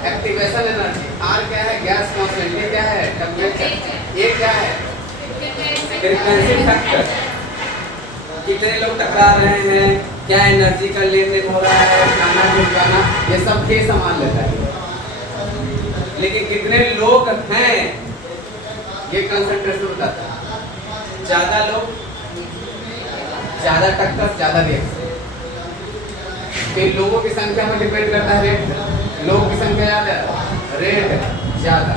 एक्टिवेशन एनर्जी। आर क्या है, गैस कांस्टेंट। ये क्या है, टेम्परेचर। ये क्या है, फ्रीक्वेंसी फैक्टर। कितने लोग टकरा रहे हैं, क्या एनर्जी का लेन देन हो रहा है, खाना गिरवाना, ये सब के संभाल लेता है। लेकिन कितने लोग हैं ये कंसंट्रेशन बताता है। ज्यादा लोग, ज्यादा टक्कर, ज्यादा रिएक्शन। फिर लोगों की संख्या में डिपेंड करता है रेट। लोगों की संख्या ज्यादा, रेट ज्यादा।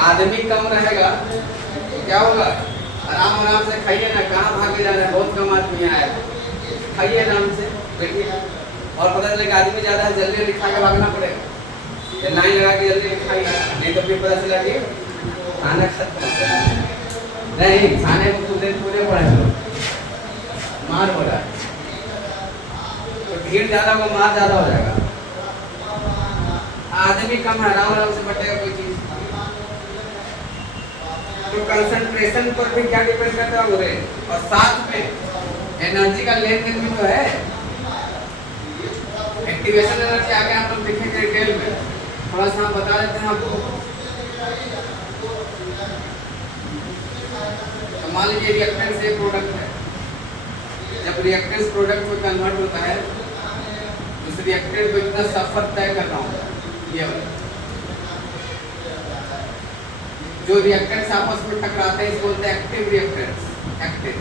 आदमी कम रहेगा तो क्या होगा, आराम आराम से खाइए ना, कहाँ भागे जाना है, बहुत कम आदमी आए, खाइए आराम से बैठिए। और पता चलेगा आदमी ज्यादा है, जल्दी जल्दी खा के भागना पड़ेगा, ये लाइन लगा के जल्दी खाइए, नहीं तो फिर पता चला कि खाना खत्म नहीं, खाने को पूरे पड़े लोग, मार हो रहा है। तो भीड़ ज्यादा होगा, मार ज्यादा हो जाएगा। आदमी कम है, आराम आराम से बटेगा कोई चीज। तो कंसंट्रेशन पर भी क्या डिपेंड करता है, रेट। और साथ में एनर्जी का लेन देन भी तो है। एक्टिवेशन एनर्जी आगे हम लोग देखेंगे डिटेल में, थोड़ा सा हम बता देते हैं आपको। तो मान लीजिए रिएक्टेंट से प्रोडक्ट है, जब रिएक्टेंस प्रोडक्ट में कन्वर्ट होता है तो उस रिएक्टेंट को इतना सफर तय करना होगा। ये वाला जो रिएक्टेंट्स आपस में टकराते हैं इसको बोलते हैं एक्टिव रिएक्टेंट्स। एक्टिव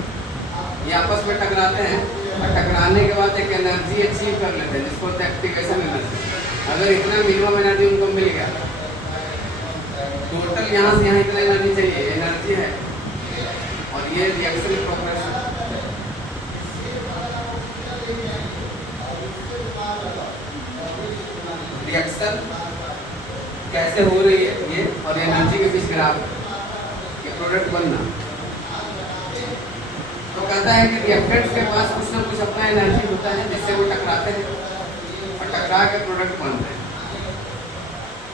ये आपस में टकराते हैं और टकराने के बाद एक एनर्जी अचीव कर लेते हैं जिसको बोलते हैं एक्टिवेशन एनर्जी। अगर इतना मिनिमम एनर्जी उनको मिल गया, टोटल यहाँ से यहाँ इतना एनर्जी चाहिए, एनर्जी है, और ये रिएक्शन प्रोग्रेस। रिएक्शन कैसे हो रही है ये और एनर्जी के बीच ग्राफ, ये प्रोडक्ट बनना। तो कहता है कि रिएक्टेंट्स के पास कुछ ना कुछ अपना एनर्जी होता है जिससे वो टकराते हैं और टकरा के प्रोडक्ट बनते हैं।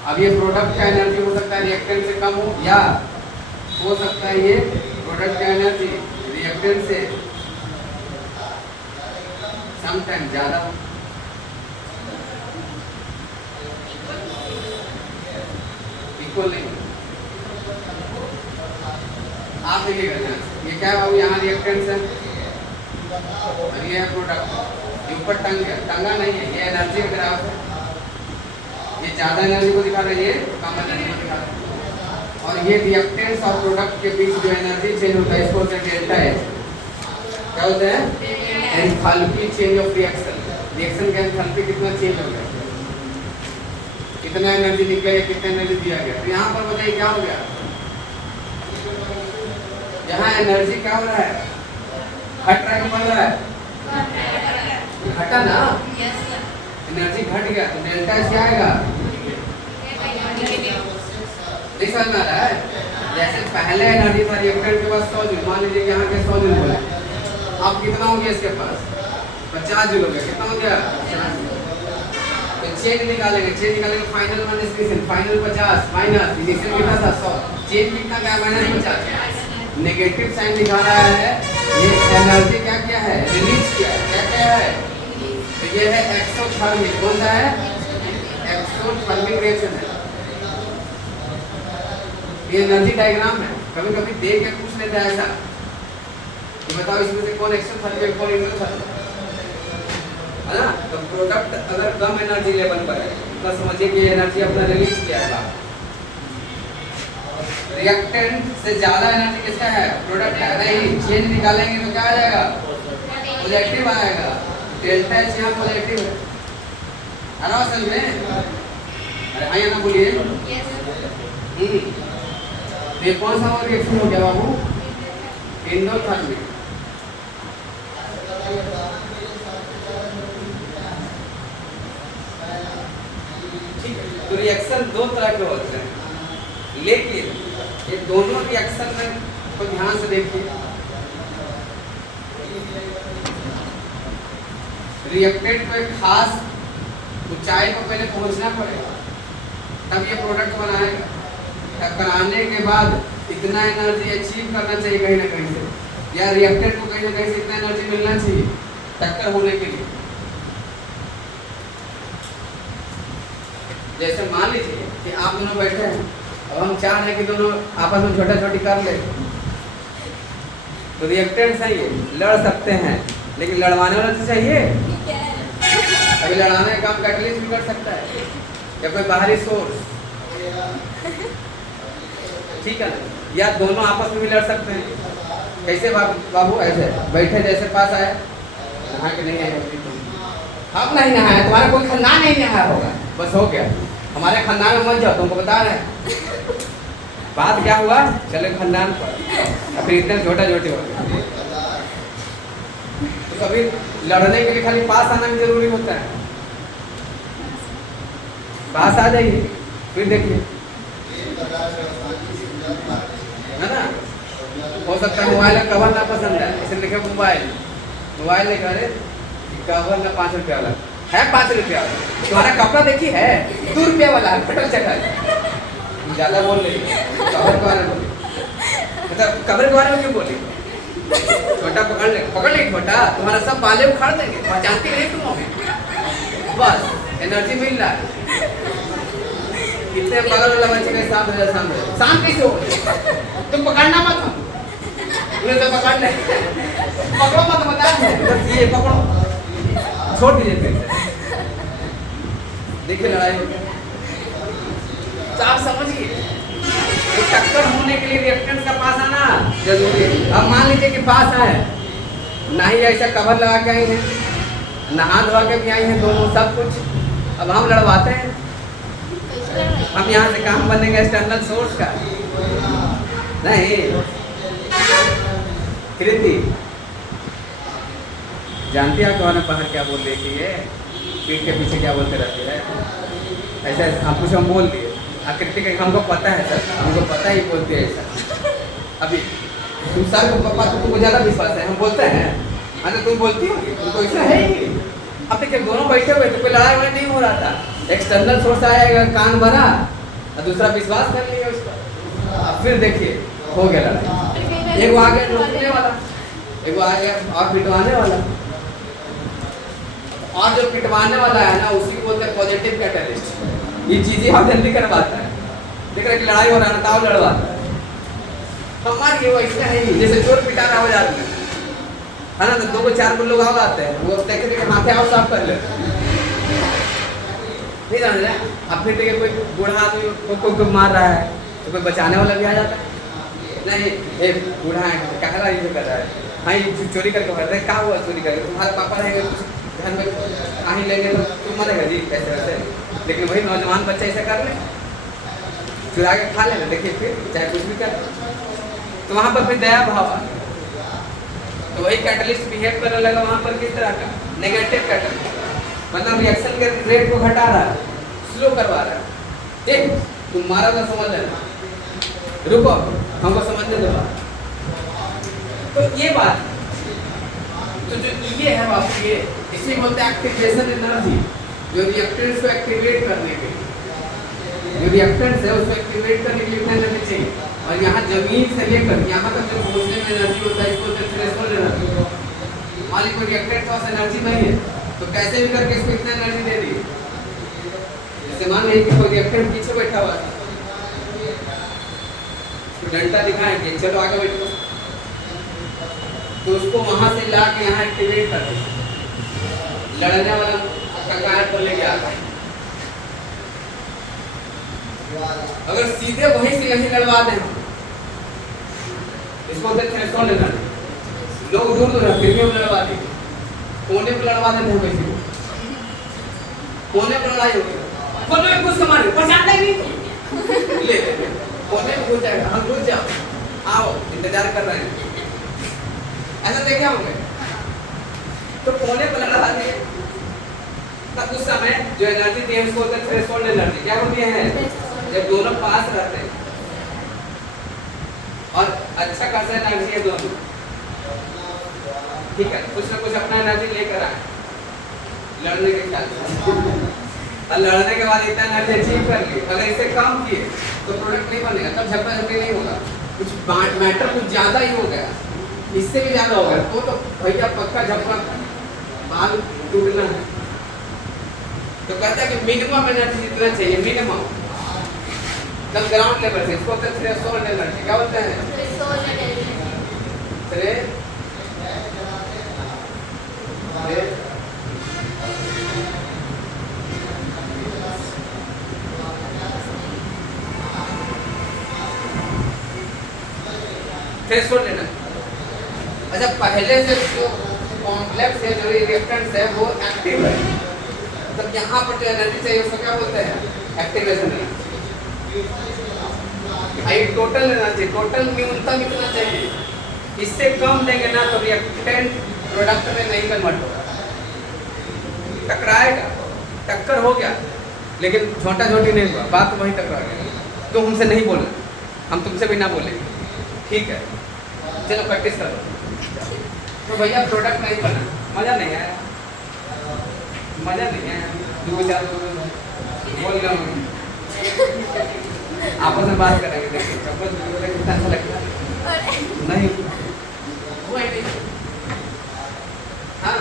अब ये प्रोडक्ट का एनर्जी हो सकता है रिएक्टेंट से कम हो, या हो सकता है ये प्रोडक्ट का एनर्जी रिएक्टेंट से समटाइम ज्यादा हो। इक्वल नहीं, आप देखिएगा ये क्या बाबू, यहाँ रिएक्टेंट्स है और ये है प्रोडक्ट। ये ऊपर टंगा नहीं है, ये एनर्जी का ग्राफ है। ये ज्यादा एनर्जी को दिखा रहा है, ये कम एनर्जी को दिखा रहा है। और ये रिएक्टेंट्स और प्रोडक्ट के बीच जो एनर्जी चेंज होता है इसको बोलते हैं डेल्टा एच। क्या होता है, enthalpy change of reaction. Reaction का एंथैल्पी कितना चेंज हो गया, कितना एनर्जी निकला या कितना एनर्जी दिया गया। तो यहाँ पर बताइए क्या हो गया, यहाँ एनर्जी क्या हो रहा है, घट रहा है कि बढ़ रहा है, घटा ना, एनर्जी घट गया तो डेल्टा एच क्या आएगा, नहीं समझ में आ रहा है। जैसे पहले एनर्जी था रिएक्टेंट के पास 100 जूल, मान लीजिए यहाँ के 100 जूल बोले, अब कितना हो गया इसके पास 50 जूल हो गया, कितना हो गया, तो चेंज निकालेंगे, चेंज निकालेंगे final minus initial, final 50 minus initial कितना था 100, चेंज कितना गया -50, नेगेटिव साइन दिखा रहा है, ये एनर्जी क्या क्या है, रिलीज किया है, क्या क्या है, तो ये है एक्सोथर्मिक, कौन सा है, एक्सोथर्मिक रिएक्शन है। ये एनर्जी डायग्राम है, कभी कभी देख के पूछ लेता है ऐसा कि बताओ इसमें से कौन एक्सोथर्मिक कौन इंडोथर्मिक है ना। तो प्रोडक्ट अगर कम एनर्जी लेवल पर है तो समझिए कि एनर्जी अपना रिलीज किया है। रिएक्टेंट से ज्यादा एनर्जी किसका है, प्रोडक्ट है, नहीं चेंज निकालेंगे तो क्या आ जाएगा, पॉजिटिव आएगा, डेल्टा एच यहाँ पॉजिटिव है। अरे असल में अरे हाँ या ना बोलिए। ये कौन सा और रिएक्शन हो गया बाबू, एंडोथर्मिक। तो रिएक्शन दो तरह के होते हैं, लेकिन ये दोनों रिएक्शन में तो ध्यान से देखिए, रिएक्टेंट को एक खास ऊंचाई को पहले पहुंचना पड़ेगा तब ये प्रोडक्ट बनाएगा। तब बनाने के बाद इतना एनर्जी अचीव करना चाहिए कहीं ना कहीं से, या रिएक्टेंट को कहीं ना कहीं से इतना एनर्जी मिलना चाहिए टक्कर होने के लिए। जैसे मान लीजिए कि आप दोनों बैठे हैं, अब हम चाह रहे हैं कि दोनों आपस में छोटा छोटी कर ले, तो रिएक्टेंट है ये लड़ सकते हैं, लेकिन लड़वाने वाला तो चाहिए। अभी लड़ाने का काम कैटलिस्ट भी कर सकता है या कोई बाहरी सोर्स, ठीक है ना, या दोनों आपस में भी लड़ सकते हैं। कैसे बाबू ऐसे बैठे जैसे पास आए, नहा के नहीं आए, हम नहीं नहाए, तुम्हारा कोई खानदान नहीं नहाया होगा, बस हो गया, हमारे खानदान में मत जाओ, तुमको बता रहे हैं। बात क्या हुआ, चले खानदान पर, फिर इतने छोटा छोटे हो गए। तो कभी लड़ने के लिए खाली पास आना भी जरूरी होता है, पास आ जाइए फिर देखिए, है ना। हो सकता है मोबाइल का कवर ना पसंद है, इसे लिखे मोबाइल लेकर अरे कवर ना 5 रुपया वाला है, 5 रुपया वाला, तुम्हारा कपड़ा देखी है 2 रुपया वाला फटल चढ़ा, ज्यादा बोल रही कवर के बारे में बोली, मतलब कवर के बारे में क्यों बोली, छोटा पकड़ ले छोटा, तुम्हारा सब बाले उखाड़ देंगे, पहचानती नहीं तुम हमें, बस एनर्जी मिल रहा है। कितने बगल वाला बच्चे के साथ हो सामने शाम कैसे हो, तुम पकड़ना मत, उन्हें तो पकड़ ले, पकड़ो मत, बता बस ये पकड़ो, छोड़ दीजिए फिर देखिए लड़ाई हो। तो आप समझिए तो टक्कर होने के लिए रिएक्टेंट्स का पास आना जरूरी है। अब मान लीजिए कि पास आए, ना ही ऐसा कवर लगा के आई हैं, नहा धोवा के भी आई हैं, दोनों सब कुछ, अब हम लड़वाते हैं, हम यहाँ से काम बनेगा एक्सटर्नल सोर्स का नहीं। कृति जानती है आपको पहाड़ क्या बोल रही थी, ये पीठ के पीछे क्या बोलते रहती है, ऐसा हम कुछ हम बोल दिए, आकृति का हमको पता है सर, हमको पता ही बोलते हैं ऐसा। अभी तुम सर को पापा तुमको ज़्यादा विश्वास है, हम बोलते हैं, हाँ तो तुम बोलती होगी, तुमको ऐसा है ही। अब देखिए दोनों बैठे हुए तो कोई लड़ाई वड़ाई नहीं हो रहा था, एक्सटर्नल सोर्स आएगा, कान भरा और दूसरा विश्वास कर लिया उसका। अब फिर देखिए हो गया लड़ाई, एक आ गया रोकने वाला, एक आ गया और पिटवाने वाला, और जो पिटवाने वाला है ना उसी को बोलते हैं पॉजिटिव कैटलिस्ट। ये चीजें हम जल्दी करवाता है, देख रहे कि लड़ाई हो रहा है ना, लड़वाता है। हमारे ये वैसा है जैसे चोर पिटा रहा हो जाते हैं, है ना, तो 2 को 4 को लोग आओ आते हैं, वो देखे देखे माथे आओ साफ कर ले, नहीं जान रहे। अब फिर देखिए कोई बूढ़ा आदमी को मार रहा है तो कोई बचाने वाला भी आ जाता है, नहीं ये बूढ़ा है कह रहा है, ये कर रहा है, हाँ ये चोरी करके भर रहे, क्या हुआ चोरी करके, तुम्हारे पापा रहेंगे कुछ घर में कहीं लेंगे तो तुम मरेगा जी कैसे वैसे, लेकिन वही नौजवान बच्चा ऐसा कर ले, चुरा के खा लेना, देखिए फिर चाहे कुछ भी कर, तो वहाँ पर फिर दया भाव आ गया। तो वही कैटलिस्ट बिहेव करने लगा वहाँ पर किस तरह का, नेगेटिव कैटलिस्ट, मतलब रिएक्शन के रेट को घटा रहा है, स्लो करवा रहा है। ठीक, तुम्हारा तो समझ लेना, रुको हमको समझने दो। तो ये बात, तो जो ये है बाबू, ये इसी बोलते हैं एक्टिवेशन एनर्जी, जो रिएक्टेंट्स को एक्टिवेट करने के लिए, जो रिएक्टेंट्स है उसको एक्टिवेट करने के लिए क्या करना चाहिए, और यहाँ जमीन से लेकर यहाँ तक जो पहुँचने में एनर्जी होता है इसको थ्रेशोल्ड एनर्जी। मान लीजिए कोई रिएक्टेंट के पास एनर्जी नहीं है तो कैसे भी करके इसको इतना एनर्जी दे दी। जैसे मान लीजिए कि कोई रिएक्टेंट पीछे बैठा हुआ है, डंडा दिखाएंगे चलो आगे बैठो, तो उसको वहां से ला के यहाँ एक्टिवेट कर दे, लड़ने वाला कगार पर लेके आता है। अगर सीधे वहीं से यहीं लड़वा दें इसको होते थ्रेशोल्ड एनर्जी। लोग दूर दूर फिर भी हम लड़वा देंगे, कोने पर लड़वा देते हैं, वैसे कोने पर लड़ाई होगी, कोने में घुस के मारे पहचानते नहीं ले कोने में घुस जाएगा, हम घुस जाओ आओ इंतजार कर रहे हैं, ऐसा देखे होंगे। तो कोने पर लड़ा देंगे तब उस समय जो एनर्जी दी है उसको होता है थ्रेशोल्ड एनर्जी। क्या होती है जब दोनों पास रहते हैं और अच्छा खासा एनर्जी है दोनों, ठीक है, कुछ ना कुछ अपना एनर्जी लेकर आए लड़ने के ख्याल से, और लड़ने के बाद इतना एनर्जी अचीव कर ली, अगर इसे कम किए तो प्रोडक्ट नहीं बनेगा, तब झपटा झपटी नहीं होगा, कुछ मैटर कुछ ज्यादा ही हो गया, इससे भी ज्यादा हो गया तो भैया पक्का झपटा बाल टूटना है। तो कहता है कि मिनिमम एनर्जी जितना चाहिए, मिनिमम तब ग्राउंड लेवल से इसको थ्रेशोल्ड एनर्जी क्या बोलते हैं, थ्रेशोल्ड एनर्जी। अच्छा पहले से जो कॉम्प्लेक्स है, जो रिएक्टेंट्स है वो एक्टिव है, तब यहाँ पर जो एनर्जी चाहिए उसको क्या बोलते हैं, एक्टिवेशन एनर्जी। भाई टोटल एनर्जी, टोटल न्यूनतम इतना चाहिए, इससे कम देंगे ना तो रिएक्टेंट प्रोडक्ट में नहीं कन्वर्ट होगा, टकराएगा, टक्कर हो गया लेकिन छोटा छोटी नहीं हुआ, बात वहीं टकरा गया। तो हमसे नहीं बोलना, हम तुमसे भी ना बोलेंगे, ठीक है, चलो प्रैक्टिस करो। तो भैया प्रोडक्ट नहीं बना, मजा नहीं आया, मजा नहीं आया, दो चार बोल रहा हूँ आपस में बात करेंगे, देखिए कितना अच्छा लगता है नहीं वो है नहीं। हाँ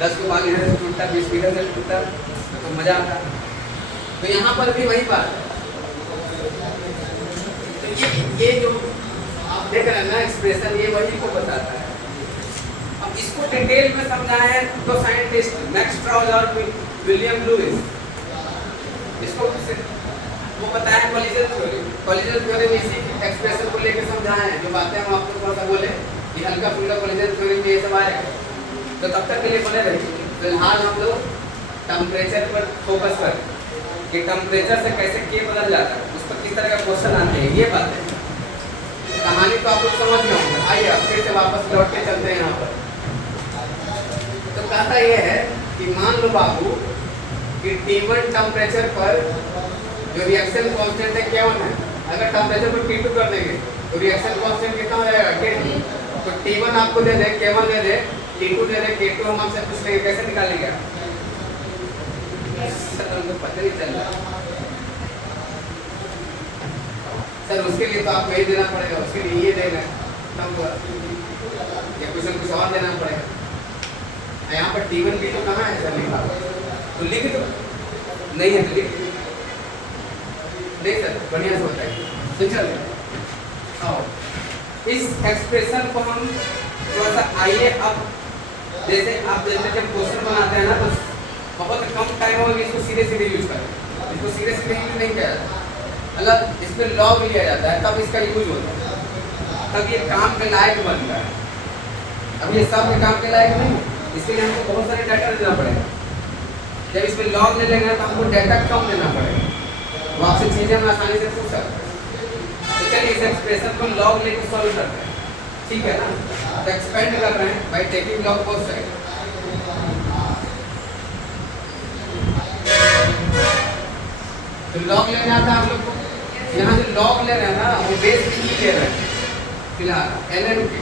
10 को बाल इधर से टूटता, 20 इधर से टूटता तो मजा आता। तो यहाँ पर भी वही बात है, तो ये जो आप देख रहे हैं ना एक्सप्रेशन, ये वही को बताता है। अब इसको डिटेल में समझाएं तो साइंटिस्ट मैक्स स्ट्रॉज और विलियम लुइस इसको वो बताया कोलिजन थ्योरी। कोलिजन थ्योरी में इसी एक्सप्रेशन को लेकर समझाएं, जो बातें हम आपको थोड़ा सा बोले कि हल्का फुल्का कोलिजन थ्योरी में ये सब आएगा। तो तब तक के लिए बने रहिए। फिलहाल हम लोग टेम्परेचर पर फोकस करें कि टेम्परेचर से कैसे के बदल जाता है, उस पर किस तरह का क्वेश्चन आते हैं, ये बात है। कहानी तो आप लोग समझ गए होंगे। आइए अब फिर से वापस लौट के चलते हैं यहाँ पर। तो कहता ये है कि मान लो बाबू कि T1 टेम्परेचर पर जो रिएक्शन कांस्टेंट है K1 है, अगर टेम्परेचर को T2 कर देंगे तो रिएक्शन कांस्टेंट कितना हो जाएगा, K2। तो T1 आपको दे दे, K1 दे दे, T2 दे दे, K2 हम आपसे पूछ लेंगे कैसे निकालेगा, तो पता नहीं चल रहा सर, उसके लिए तो आपको ये देना पड़ेगा, उसके लिए ये देना है, तब या कुछ और देना पड़ेगा। यहाँ पर T1 T2 कहाँ है सर लिखा, तो लिख दो, नहीं है तो लिख दो, नहीं सर बढ़िया से होता है। तो चलो आओ इस एक्सप्रेशन को हम थोड़ा सा आइए, अब जैसे आप जैसे जब क्वेश्चन बनाते हैं ना तो बहुत कम टाइम होगा इसको सीधे सीधे यूज करें, इसको सीधे सीधे यूज नहीं किया जाता, मतलब इसमें लॉग लिया जाता है तब इसका यूज होता है, तब ये काम के लायक बनता है। अब ये सब के काम के लायक नहीं, इसके लिए हमको बहुत सारे डाटा देना पड़ेगा। जब इसमें लॉग ले लेंगे तो हमको डाटा कम देना पड़ेगा, वो आपसे चीजें हम आसानी से पूछ सकते हैं। तो चलिए इस एक्सप्रेशन को लॉग लेकर सॉल्व करते हैं, ठीक है ना। तो एक्सपेंड कर रहे हैं by taking log both side. तो लॉग लेने आता है हम लोग को, यहाँ जो लॉग ले रहे हैं ना वो बेस की ले रहे हैं फिलहाल ln के।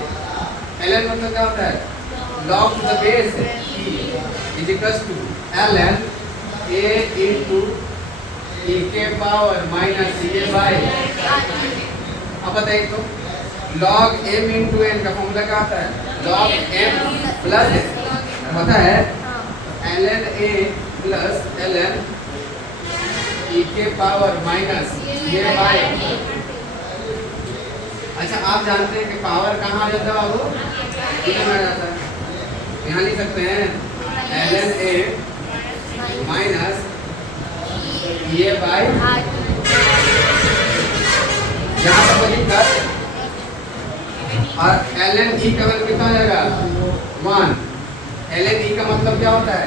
ln मतलब क्या होता है, log to the base is equal to ln a into e के पावर माइनस a बाय अब बताइए तो log m इंटू n का फॉर्मूला क्या होता है? log m प्लस n होता है ln a plus ln e के पावर माइनस a बाय। अच्छा आप जानते हैं कि पावर कहाँ आ जाता है बाबू? कितने में आ जाता है? यहाँ लिख सकते हैं ln a माइनस ये बाय। यहाँ पर कोई दिक्कत और ln e का वैल्यू कितना हो जाएगा? 1। ln e का मतलब क्या होता है?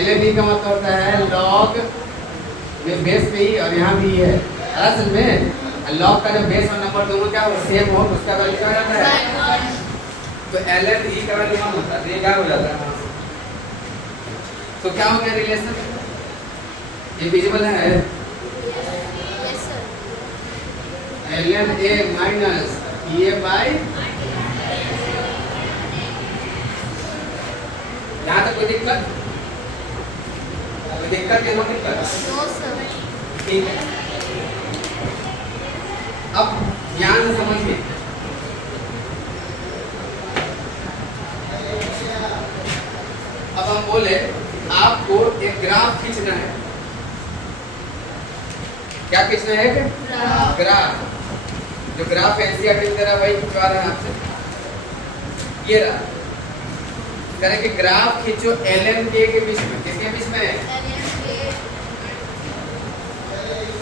ln e का मतलब होता है log में बेस पे ही और यहाँ भी है। असल में लॉग का जब बेस और नंबर दोनों क्या हो सेम हो तो उसका वैल्यू क्या हो जाता है? तो ln e का वैल्यू 1 होता है, ये क्या हो जाता है? तो क्या हो गया रिलेशन? ये विजिबल है Yes, sir. ln a minus ये बाय। यहाँ तक कोई दिक्कत? कोई दिक्कत या नो दिक्कत? No, sir. ठीक है। अब ध्यान से समझिए, अब हम बोले आपको एक ग्राफ खींचना है। क्या खींचना है? ग्राफ। जो ग्राफ एनसीईआरटी की तरह वही खिंचवा रहे हैं आपसे। ये रहा, करें कि ग्राफ खींचो ln k के बीच में। किसके बीच में?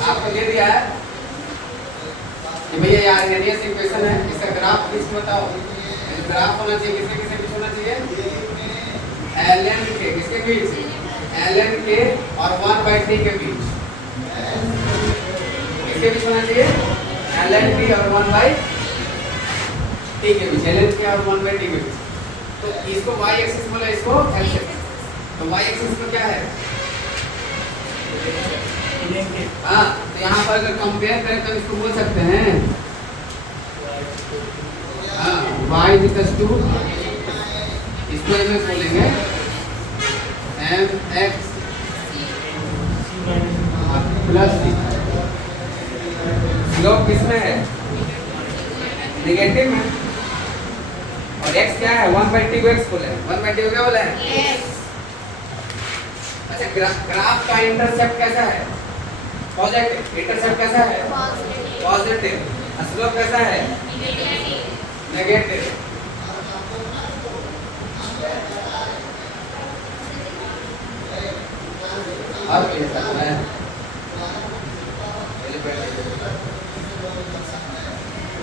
आपको दे दिया है कि भैया यार रेडियस इक्वेशन है, इसका ग्राफ खींच बताओ। ग्राफ होना चाहिए किसके किसके बीच होना चाहिए? ln k किसके बीच? ln k और 1/t के बीच। किसके बीच होना चाहिए? ln t और 1/t के बीच। ln k और 1/t के बीच। तो इसको y एक्सिस बोला, इसको x एक्सिस। तो y एक्सिस में क्या है? हाँ, तो यहाँ पर अगर कंपेयर करें तो इसको बोल सकते हैं हाँ y इक्वल्स टू, इसको ऐसे बोलेंगे mx प्लस c। स्लोप किसमें है? नेगेटिव में। और x क्या है? 1/t को x बोले हैं। 1/t को क्या बोला है? Yes. अच्छा ग्राफ का इंटरसेप्ट कैसा है? पॉजिटिव। इंटरसेप्ट कैसा है? Positive. पॉजिटिव। स्लोप कैसा है? नेगेटिव। अब ये करना है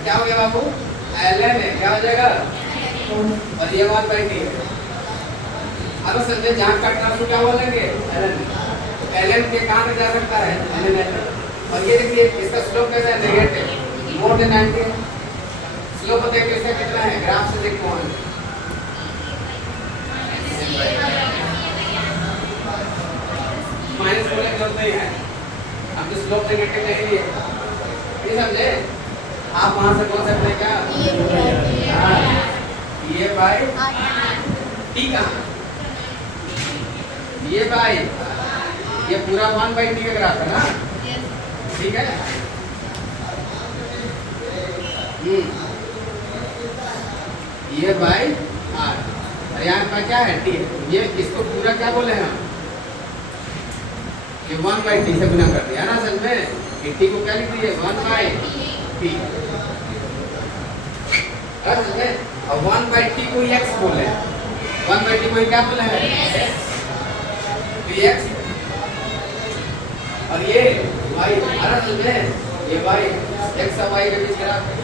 क्या हो गया बाबू? ln है, क्या हो जाएगा? और ये 1/t है। अब समझे जहाँ का ट्रांसफर क्या बोलेंगे? ln। ln के कहाँ तक जा सकता है? ln। और ये देखिए इसका स्लोप कैसा है? नेगेटिव, मोर देन 90 है। स्लोप बताइए इसका कितना है? ग्राफ से देखो माइनस बोलने की जरूरत नहीं है, अब तो स्लोप नेगेटिव नहीं है। ये समझे? आप वहां से बोल सकते हैं क्या? ये बाय टी कहाँ? ये बाय ये पूरा 1/t का ग्राफ है ना? ठीक है। ये बाय r और यहाँ पर क्या है? t। ये इसको पूरा क्या बोले हैं हम? ये 1/t से गुना कर दिया ना असल में। t को क्या लिख दिए? 1/t। असल में और 1/t को x बोले हैं। 1/t को क्या बोले हैं? x। और ये y असल में ये y x और y के बीच ग्राफ है।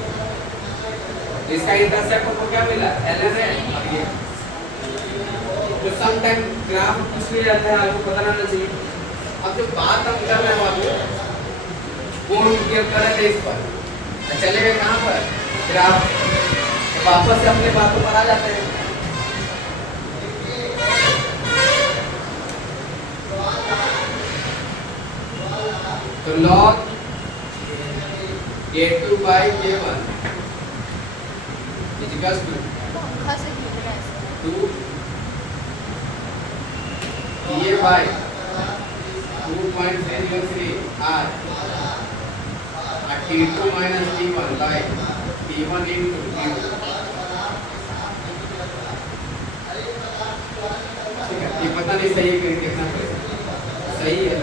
इसका इंटरसेप्ट को क्या मिला? ln है। और ये तो सम टाइम ग्राफ कुछ भी जाता है, आपको पता रहना चाहिए। अब जो बात हम कर रहे हैं बाबू कोण के कर रहे थे इस पर, तो चले गए कहाँ पर? ग्राफ। तो वापस से अपने बातों पर आ जाते हैं। तो log a2 by a1 is equals to पंखा से गिर रहा है 2 a by 2.303 r T2 minus T1 by T1 into T2। ठीक है, ये पता नहीं सही है कि देखना पड़ेगा, सही है।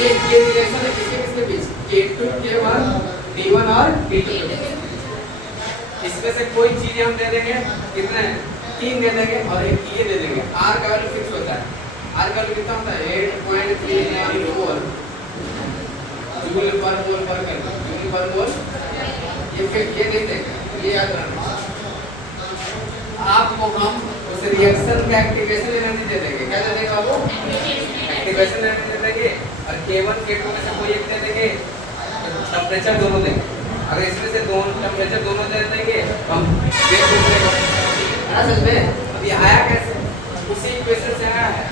ये रिलेशन है किसके किसके बीच, K2 K1 T1 और T2 के बीच। इसमें से कोई चीजें हम दे देंगे, कितने 3 दे देंगे और एक ये दे देंगे। R का वैल्यू फिक्स होता है, R का वैल्यू कितना होता है 8.39 मोल जूल पर मोल पर केल्विन, जूल पर मोल। ये फिर ये नहीं देंगे, ये याद रखना। आपको हम उस रिएक्शन का एक्टिवेशन एनर्जी दे देंगे, क्या दे देंगे आपको एक्टिवेशन एनर्जी दे देंगे, और K1 K2 में से कोई एक दे देंगे, टेंपरेचर दोनों देंगे। अगर इसमें से दोनों टेंपरेचर दोनों दे देंगे हम वेट देंगे। समझ में? अब ये आया कैसे, उसी इक्वेशन से आया है।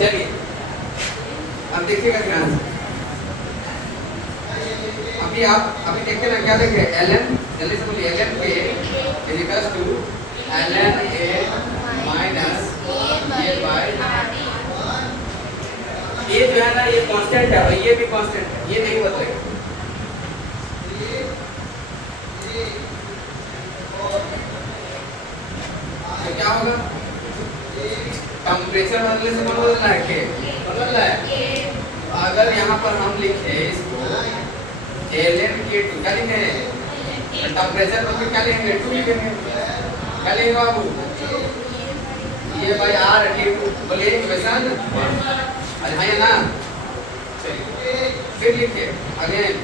चलिए अब देखिएगा ध्यान से। अभी देखते ना क्या देखे, ln जल्दी से बोलिए, ln k is equals to ln a minus a by ये जो है ना ये कांस्टेंट है और ये भी कांस्टेंट है, ये नहीं बदलेगा। तो क्या होगा, टेम्परेचर बदलने से कौन बदल रहा है, के बदल रहा है। अगर यहाँ पर हम लिखे इसको ln k2 क्या लिखे, टेम्परेचर पर क्या लिखेंगे 2 लिखेंगे, क्या लिखेंगे बाबू, ये भाई r t2 बोलिए इक्वेशन। अच्छा है ना, चलिए फिर लिखिए अगेन।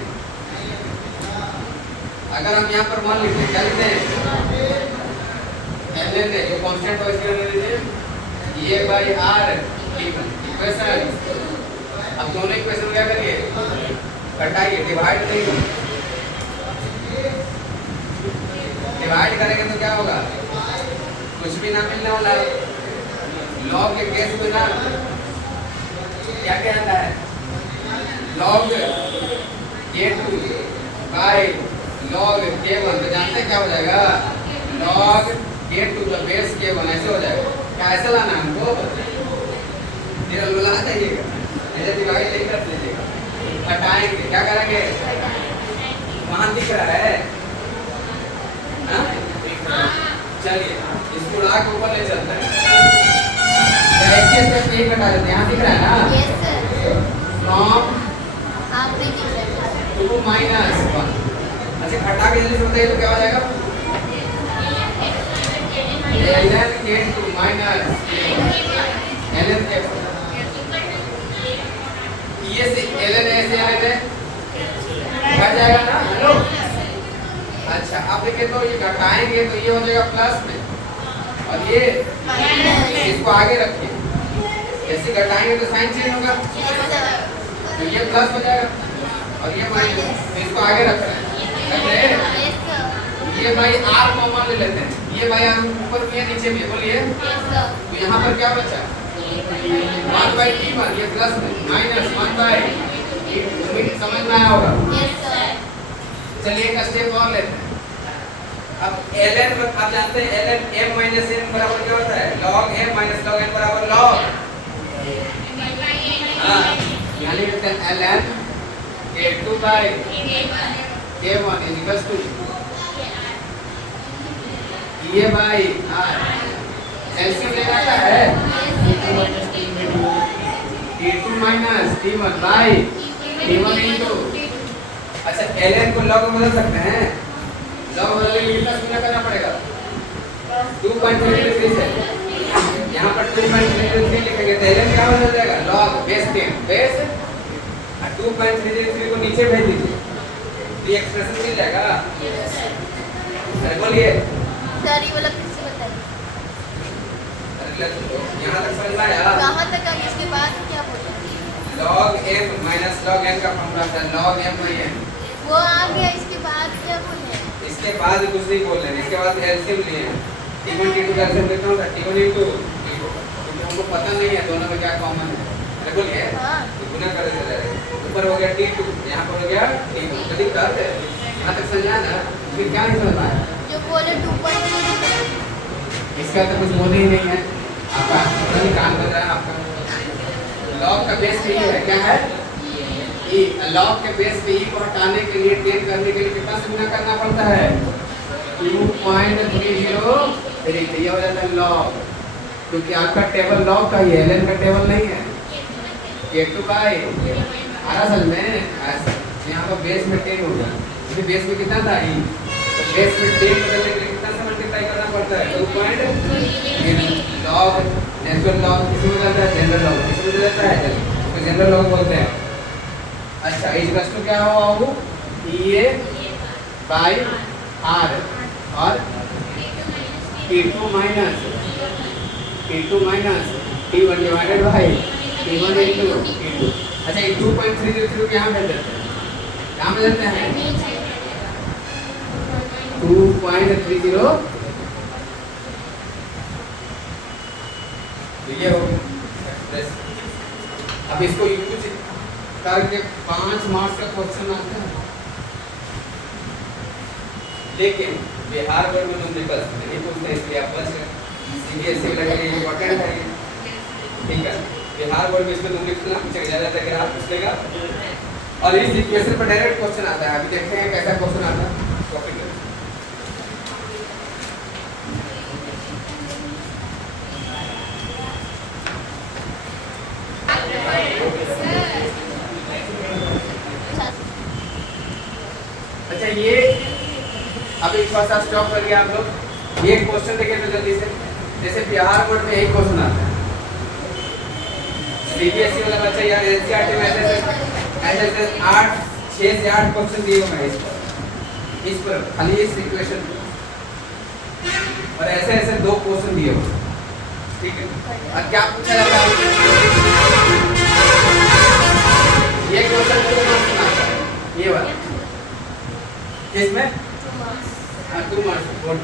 अगर हम यहाँ पर मान लिखते क्या लिखते हैं, ln जो कांस्टेंट हो इसके अंदर लीजिए ये बाई r t1 इक्वेशन। अब दोनों इक्वेशन क्या करिए, घटाइए, डिवाइड नहीं, डिवाइड करेंगे तो क्या होगा, कुछ भी ना मिलने वाला। लॉग के केस में ना क्या क्या आता है, log k2 by log k1, तो जानते हैं क्या हो जाएगा, log k2 का बेस k1 ऐसे हो जाएगा। क्या ऐसा लाना है हमको, लाना चाहिएगा, ऐसे डिवाइड नहीं कर दीजिएगा, हटाएंगे, क्या करेंगे, वहां दिख रहा है ना। चलिए इसको उड़ा के ऊपर ले चलते हैं, ऐसे स्टेप पे घटा देते हैं, यहाँ दिख रहा है ना, यस सर, फ्रॉम आप भी दिख रहे हैं। 2 minus 1। अच्छा घटा के जल्दी से बताइए तो क्या हो जाएगा, ln k2 minus ln k1, ये से ln a से ln a घट जाएगा ना। हेलो अच्छा अब देखिए तो ये घटाएंगे तो ये हो जाएगा प्लस में, और ये इसको आगे रखिए, जैसे घटाएंगे तो साइन चेंज होगा, तो ये प्लस हो जाएगा और ये माइनस, तो इसको आगे रख रहे हैं। ये भाई r कॉमन ले लेते हैं, ये भाई r ऊपर भी है नीचे भी है, बोलिए। तो यहाँ पर क्या बचा 1 by t1, ये प्लस में माइनस 1 by t2, समझ में आया होगा। चलिए एक स्टेप और लेते हैं। अब ln आप जानते हैं ln m minus n बराबर क्या होता है, log m minus log n बराबर log, यहाँ लिखते हैं ln k2 by k1 is equals to ये भाई एलसीएम लेना क्या है, t2 minus t1 by t1 into। अच्छा ln को log में बदल सकते हैं, log बदलने के लिए कितना शून्य करना पड़ेगा, 2.33 से यहाँ पर 2.33 लिखेंगे तो ln क्या बदल जाएगा, log बेस 10 बेस 2.33 को नीचे भेज दीजिए तो ये एक्सप्रेशन मिल जाएगा। अरे बोलिए सर, ये वाला फिर से बताइए, यहाँ तक समझ में आया, कहाँ तक आगे, इसके बाद क्या बोला, log m minus log n का फॉर्मूला था log m by n, वो आ गया, इसके बाद क्या बोले, इसके बाद कुछ नहीं बोल रहे हैं, इसके बाद एलसीएम लिए t1 t2 का एलसीएम कितना होता है, t1 into t2, क्योंकि हमको पता नहीं है दोनों में क्या कॉमन है। अरे बोलिए तो गुना कर देते जाएगा, ऊपर हो गया t2, यहाँ पर हो गया t2, जल्दी कर दे, यहाँ तक समझ आया ना, फिर क्या नहीं समझ आया, जो बोले 2.3, इसका तो कुछ बोल ही नहीं है, आपका काम कर रहा है आपका। लॉग का बेस यही है, क्या है लॉग के बेस पे ई को हटाने के लिए 10 करने के लिए कितना से गुना करना पड़ता है 2.303 ये हो जाता है लॉग, क्योंकि आपका टेबल लॉग का ही है, एलएन का टेबल नहीं है। A2 का है असल में ऐसा यहाँ पर बेस में 10 होगा, इसे बेस में कितना था ई, तो बेस में 10 बदलने के लिए कितना से मल्टीप्लाई करना पड़ता है 2.3 लॉग नेचुरल लॉग किसमें बदलता है जनरल लॉग किसमें बदलता है तो जनरल लॉग बोलते हैं। अच्छा इज टू क्या हुआ वो ए बाई आर और T2 minus T1 divided by T1 into T2। अच्छा ये 2.303 यहाँ भेज देते हैं, कहाँ भेज देते हैं 2.30 तो ये हो गया। अब इसको यूज करके 5 मार्क्स का क्वेश्चन आता है, लेकिन बिहार बोर्ड में न्यूमेरिकल नहीं पूछते इसलिए आप बच गए। सीबीएसई वाला के लिए इंपॉर्टेंट है ये, ठीक है। बिहार बोर्ड में इसमें न्यूमेरिकल ना पूछा जाता है, ग्राफ पूछेगा और इस इक्वेशन पर डायरेक्ट क्वेश्चन आता है। अभी देखते हैं कैसा क्वेश्चन आता है। टॉपिक अच्छा ये अभी थोड़ा सा स्टॉप करिए आप लोग, ये क्वेश्चन देखिए तो जल्दी से। जैसे बिहार बोर्ड में एक क्वेश्चन आता है, सीबीएसई वाला बच्चा यार एनसीईआरटी में ऐसे 6 से 8 क्वेश्चन दिए हुए हैं इस पर खाली इस इक्वेशन और ऐसे ऐसे 2 क्वेश्चन दिए हुए, ठीक है। और क्या पूछा जाता है ये क्वेश्चन को आता है ये वाला इसमें 2 मार्क्स बोर्ड।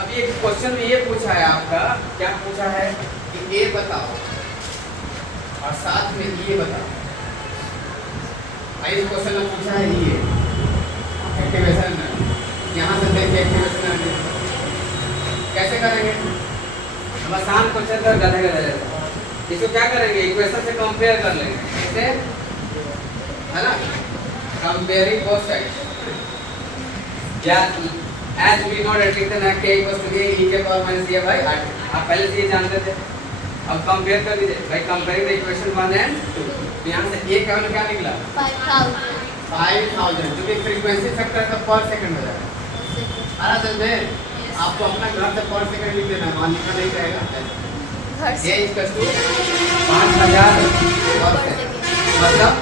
अब ये क्वेश्चन में ये पूछा है आपका, क्या पूछा है कि ए बताओ और साथ में ये बताओ। इस क्वेश्चन में पूछा है ये एक्टिवेशन, यहाँ से देखिए एक्टिवेशन कैसे करेंगे। हम आसान क्वेश्चन का गधे गधे इसको क्या करेंगे इक्वेशन से कंपेयर कर लेंगे, कैसे है ना, comparing both sides. As we know that written है k equals to a e के power minus a by r। आप पहले से ये जानते थे, अब कंपेयर कर लीजिए भाई, कंपेयरिंग द इक्वेशन 1 and 2। तो यहाँ से a का वैल्यू क्या निकला 5000 जो कि फ्रीक्वेंसी फैक्टर का पर सेकंड हो जाएगा। असल में आपको अपना घर से पर सेकंड लिख देना, वहाँ लिखा नहीं रहेगा। a इक्वल टू 5000 मतलब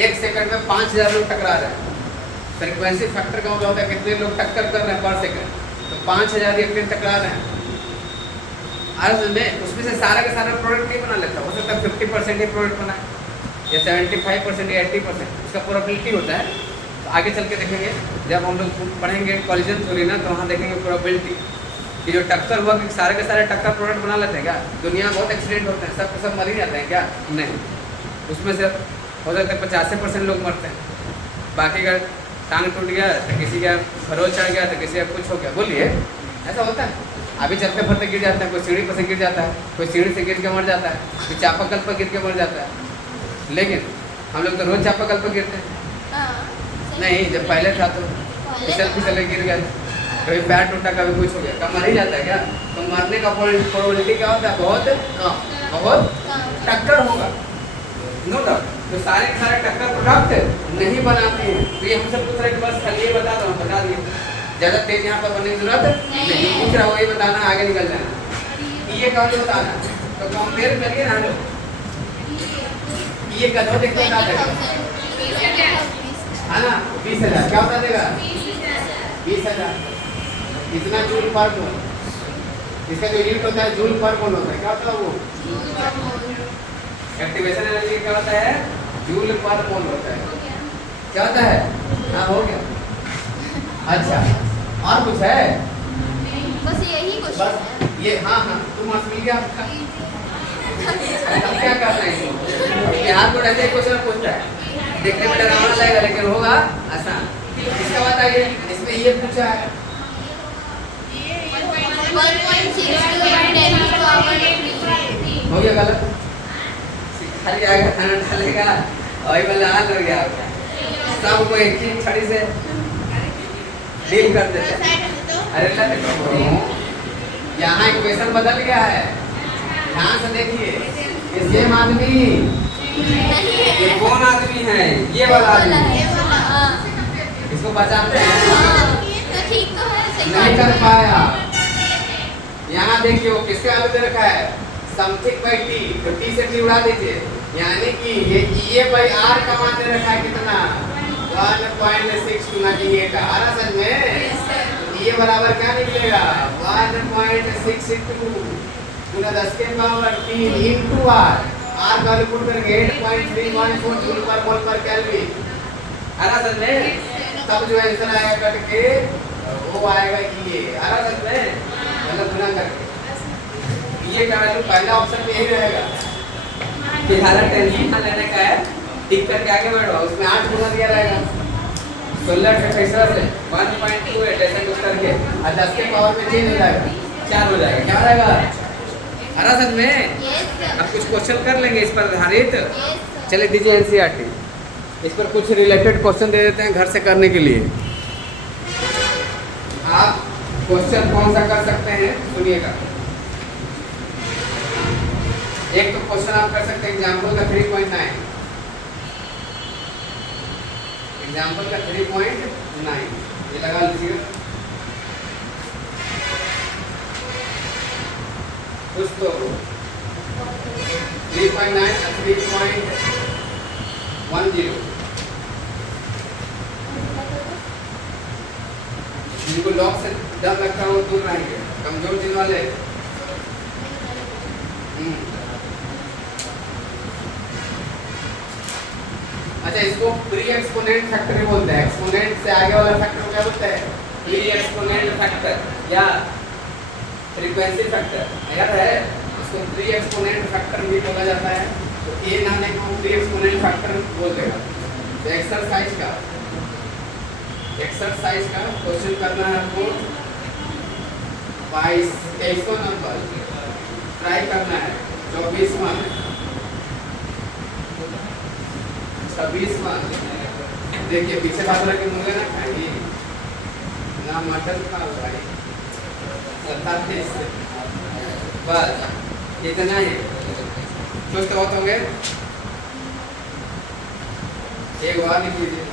1 सेकंड में 5000 लोग टकरा रहे हैं। फ्रीक्वेंसी फैक्टर का मतलब होता है कितने लोग टक्कर कर रहे हैं पर सेकंड, तो 5000 एक दिन टकरा रहे हैं। असल में उसमें से सारा का सारा प्रोडक्ट नहीं बना लेता, हो सकता है 50% ही प्रोडक्ट बनाए या 75% या 80%, उसका प्रोबेबिलिटी होता है। तो आगे चल के देखेंगे जब हम लोग पढ़ेंगे कॉलिजन थ्योरी ना, तो वहाँ देखेंगे प्रोबेबिलिटी कि जो टक्कर हुआ कि सारे के सारे टक्कर प्रोडक्ट बना लेते हैं क्या। दुनिया में बहुत एक्सीडेंट होते हैं, सब सब मर ही जाते हैं क्या, नहीं। उसमें से हो सकता है 85% लोग मरते हैं, बाकी का टांग टूट गया तो किसी का खरोच चढ़ गया तो किसी का कुछ हो गया। बोलिए ऐसा होता है। अभी चलते फिरते गिर जाते हैं, कोई सीढ़ी पर से गिर जाता है, कोई सीढ़ी से गिर के मर जाता है, कोई चापाकल पर गिर के मर जाता है। लेकिन हम लोग तो रोज चापाकल पर गिरते हैं, नहीं जब पहले था तो फिसल गिर गया, कभी पैर टूटा कभी कुछ हो गया, कब मर ही जाता है क्या। तो मरने का प्रोबेबिलिटी क्या होता है बहुत कम, बहुत टक्कर होगा नो डाउट। तो सारे के सारे टक्कर प्रोडक्ट नहीं बनाते हैं। तो ये हमसे पूछ रहे कि बस खाली ये बता दो, हम बता दिए, ज़्यादा तेज यहाँ पर बनने की जरूरत नहीं। पूछ रहा हो ये बताना, आगे निकल जाना, ये कौन बताना। तो कंपेयर करिए ना लोग, ये कदम देखते बता देगा है ना 20,000 क्या बता देगा 20,000 इतना जूल पर मोल। इसका जो यूनिट होता है जूल पर मोल होता है, क्या होता है वो एक्टिवेशन एनर्जी क्या होता है जूल पर मोल होता है। क्या होता है हाँ हो गया। अच्छा और कुछ है बस यही क्वेश्चन बस है। ये हाँ तुम मार्क्स मिल गया आपका। अब क्या करना है बिहार बोर्ड ऐसे क्वेश्चन पूछता है, देखने में डरावना लगेगा लेकिन होगा आसान। इसका बताइए इसमें ये पूछा है 1.6 हो गया गलत, खाली आएगा खाना डालेगा वही वाला हाल हो गया आपका। सबको एक ही छड़ी से डील कर देते हैं। अरे यहाँ इक्वेशन बदल गया है, ध्यान से देखिए। ये सेम आदमी, ये कौन आदमी है? ये वाला आदमी। इसको बचाते हैं, तो ठीक तो है, सही नहीं बात कर है। पाया। यहाँ देखिए वो किसके आलू दे रखा है, समथिंग बाई टी, तो टी से टी उड़ा दीजिए। यानी कि ये बाई आर का मान दे रखा है कितना, 1.6 गुना की ये का। आ रहा समझ में? ये बराबर क्या निकलेगा, 1.6 गुना 10 के पावर 3 इंटू आर। आर का वैल्यू पुट करके 8.314 जूल पर मोल पर केल्विन। आ रहा समझ में? तब जो आंसर आएगा कट के वो आएगा ये। आ रहा समझ में? मतलब गुना करके ये का वैल्यू पहला ऑप्शन में यही रहेगा। फिलहाल टेंशन ना लेने का है, टिक करके आगे बढ़ो। उसमें 8 गुना दिया रहेगा 16 से 1.28 ऐसे कुछ करके, और 10 के पावर में 3 हो जाएगा, 4 हो जाएगा। क्या हो जाएगा? हरा सच में? अब कुछ क्वेश्चन कर लेंगे इस पर आधारित। चलिए दीजिए एनसीईआरटी, इस पर कुछ रिलेटेड क्वेश्चन दे देते हैं घर से करने के लिए। आप क्वेश्चन कौन सा कर सकते हैं सुनिएगा। एक तो क्वेश्चन आप कर सकते हैं एग्जाम्पल का 3.9, एग्जाम्पल का 3.9 ये लगा लीजिए। कुछ तो 3.9 3.10 जिनको लॉक से डर लगता है वो दूर रहेंगे, कमजोर दिल वाले। अच्छा, इसको प्री एक्सपोनेंट फैक्टर बोलते हैं। एक्सपोनेंट से आगे वाला फैक्टर क्या बोलते हैं? प्री एक्सपोनेंट फैक्टर या फ्रीक्वेंसी फैक्टर। याद है? इसको प्री एक्सपोनेंट फैक्टर भी बोला जाता है। तो ये ना लेके वो प्री एक्सपोनेंट फैक्टर बोल देगा। तो एक्सरसाइज का क्वेश्चन करना है आपको 23वां नंबर ट्राई करना है, 24वां 26वां। देखिए पीछे बात रख के मुझे ना खाएंगे ना, मटन खा भाई 27 बस इतना ही। कुछ तो बहुत हो गए। एक बार लिख लीजिए,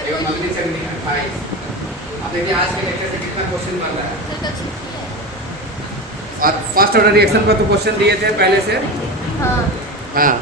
एक मगनी चटनी 28। अब देखिए आज के लेक्चर से कितना क्वेश्चन बन रहा है। और फर्स्ट ऑर्डर रिएक्शन पर तो क्वेश्चन दिए थे पहले से। हाँ हाँ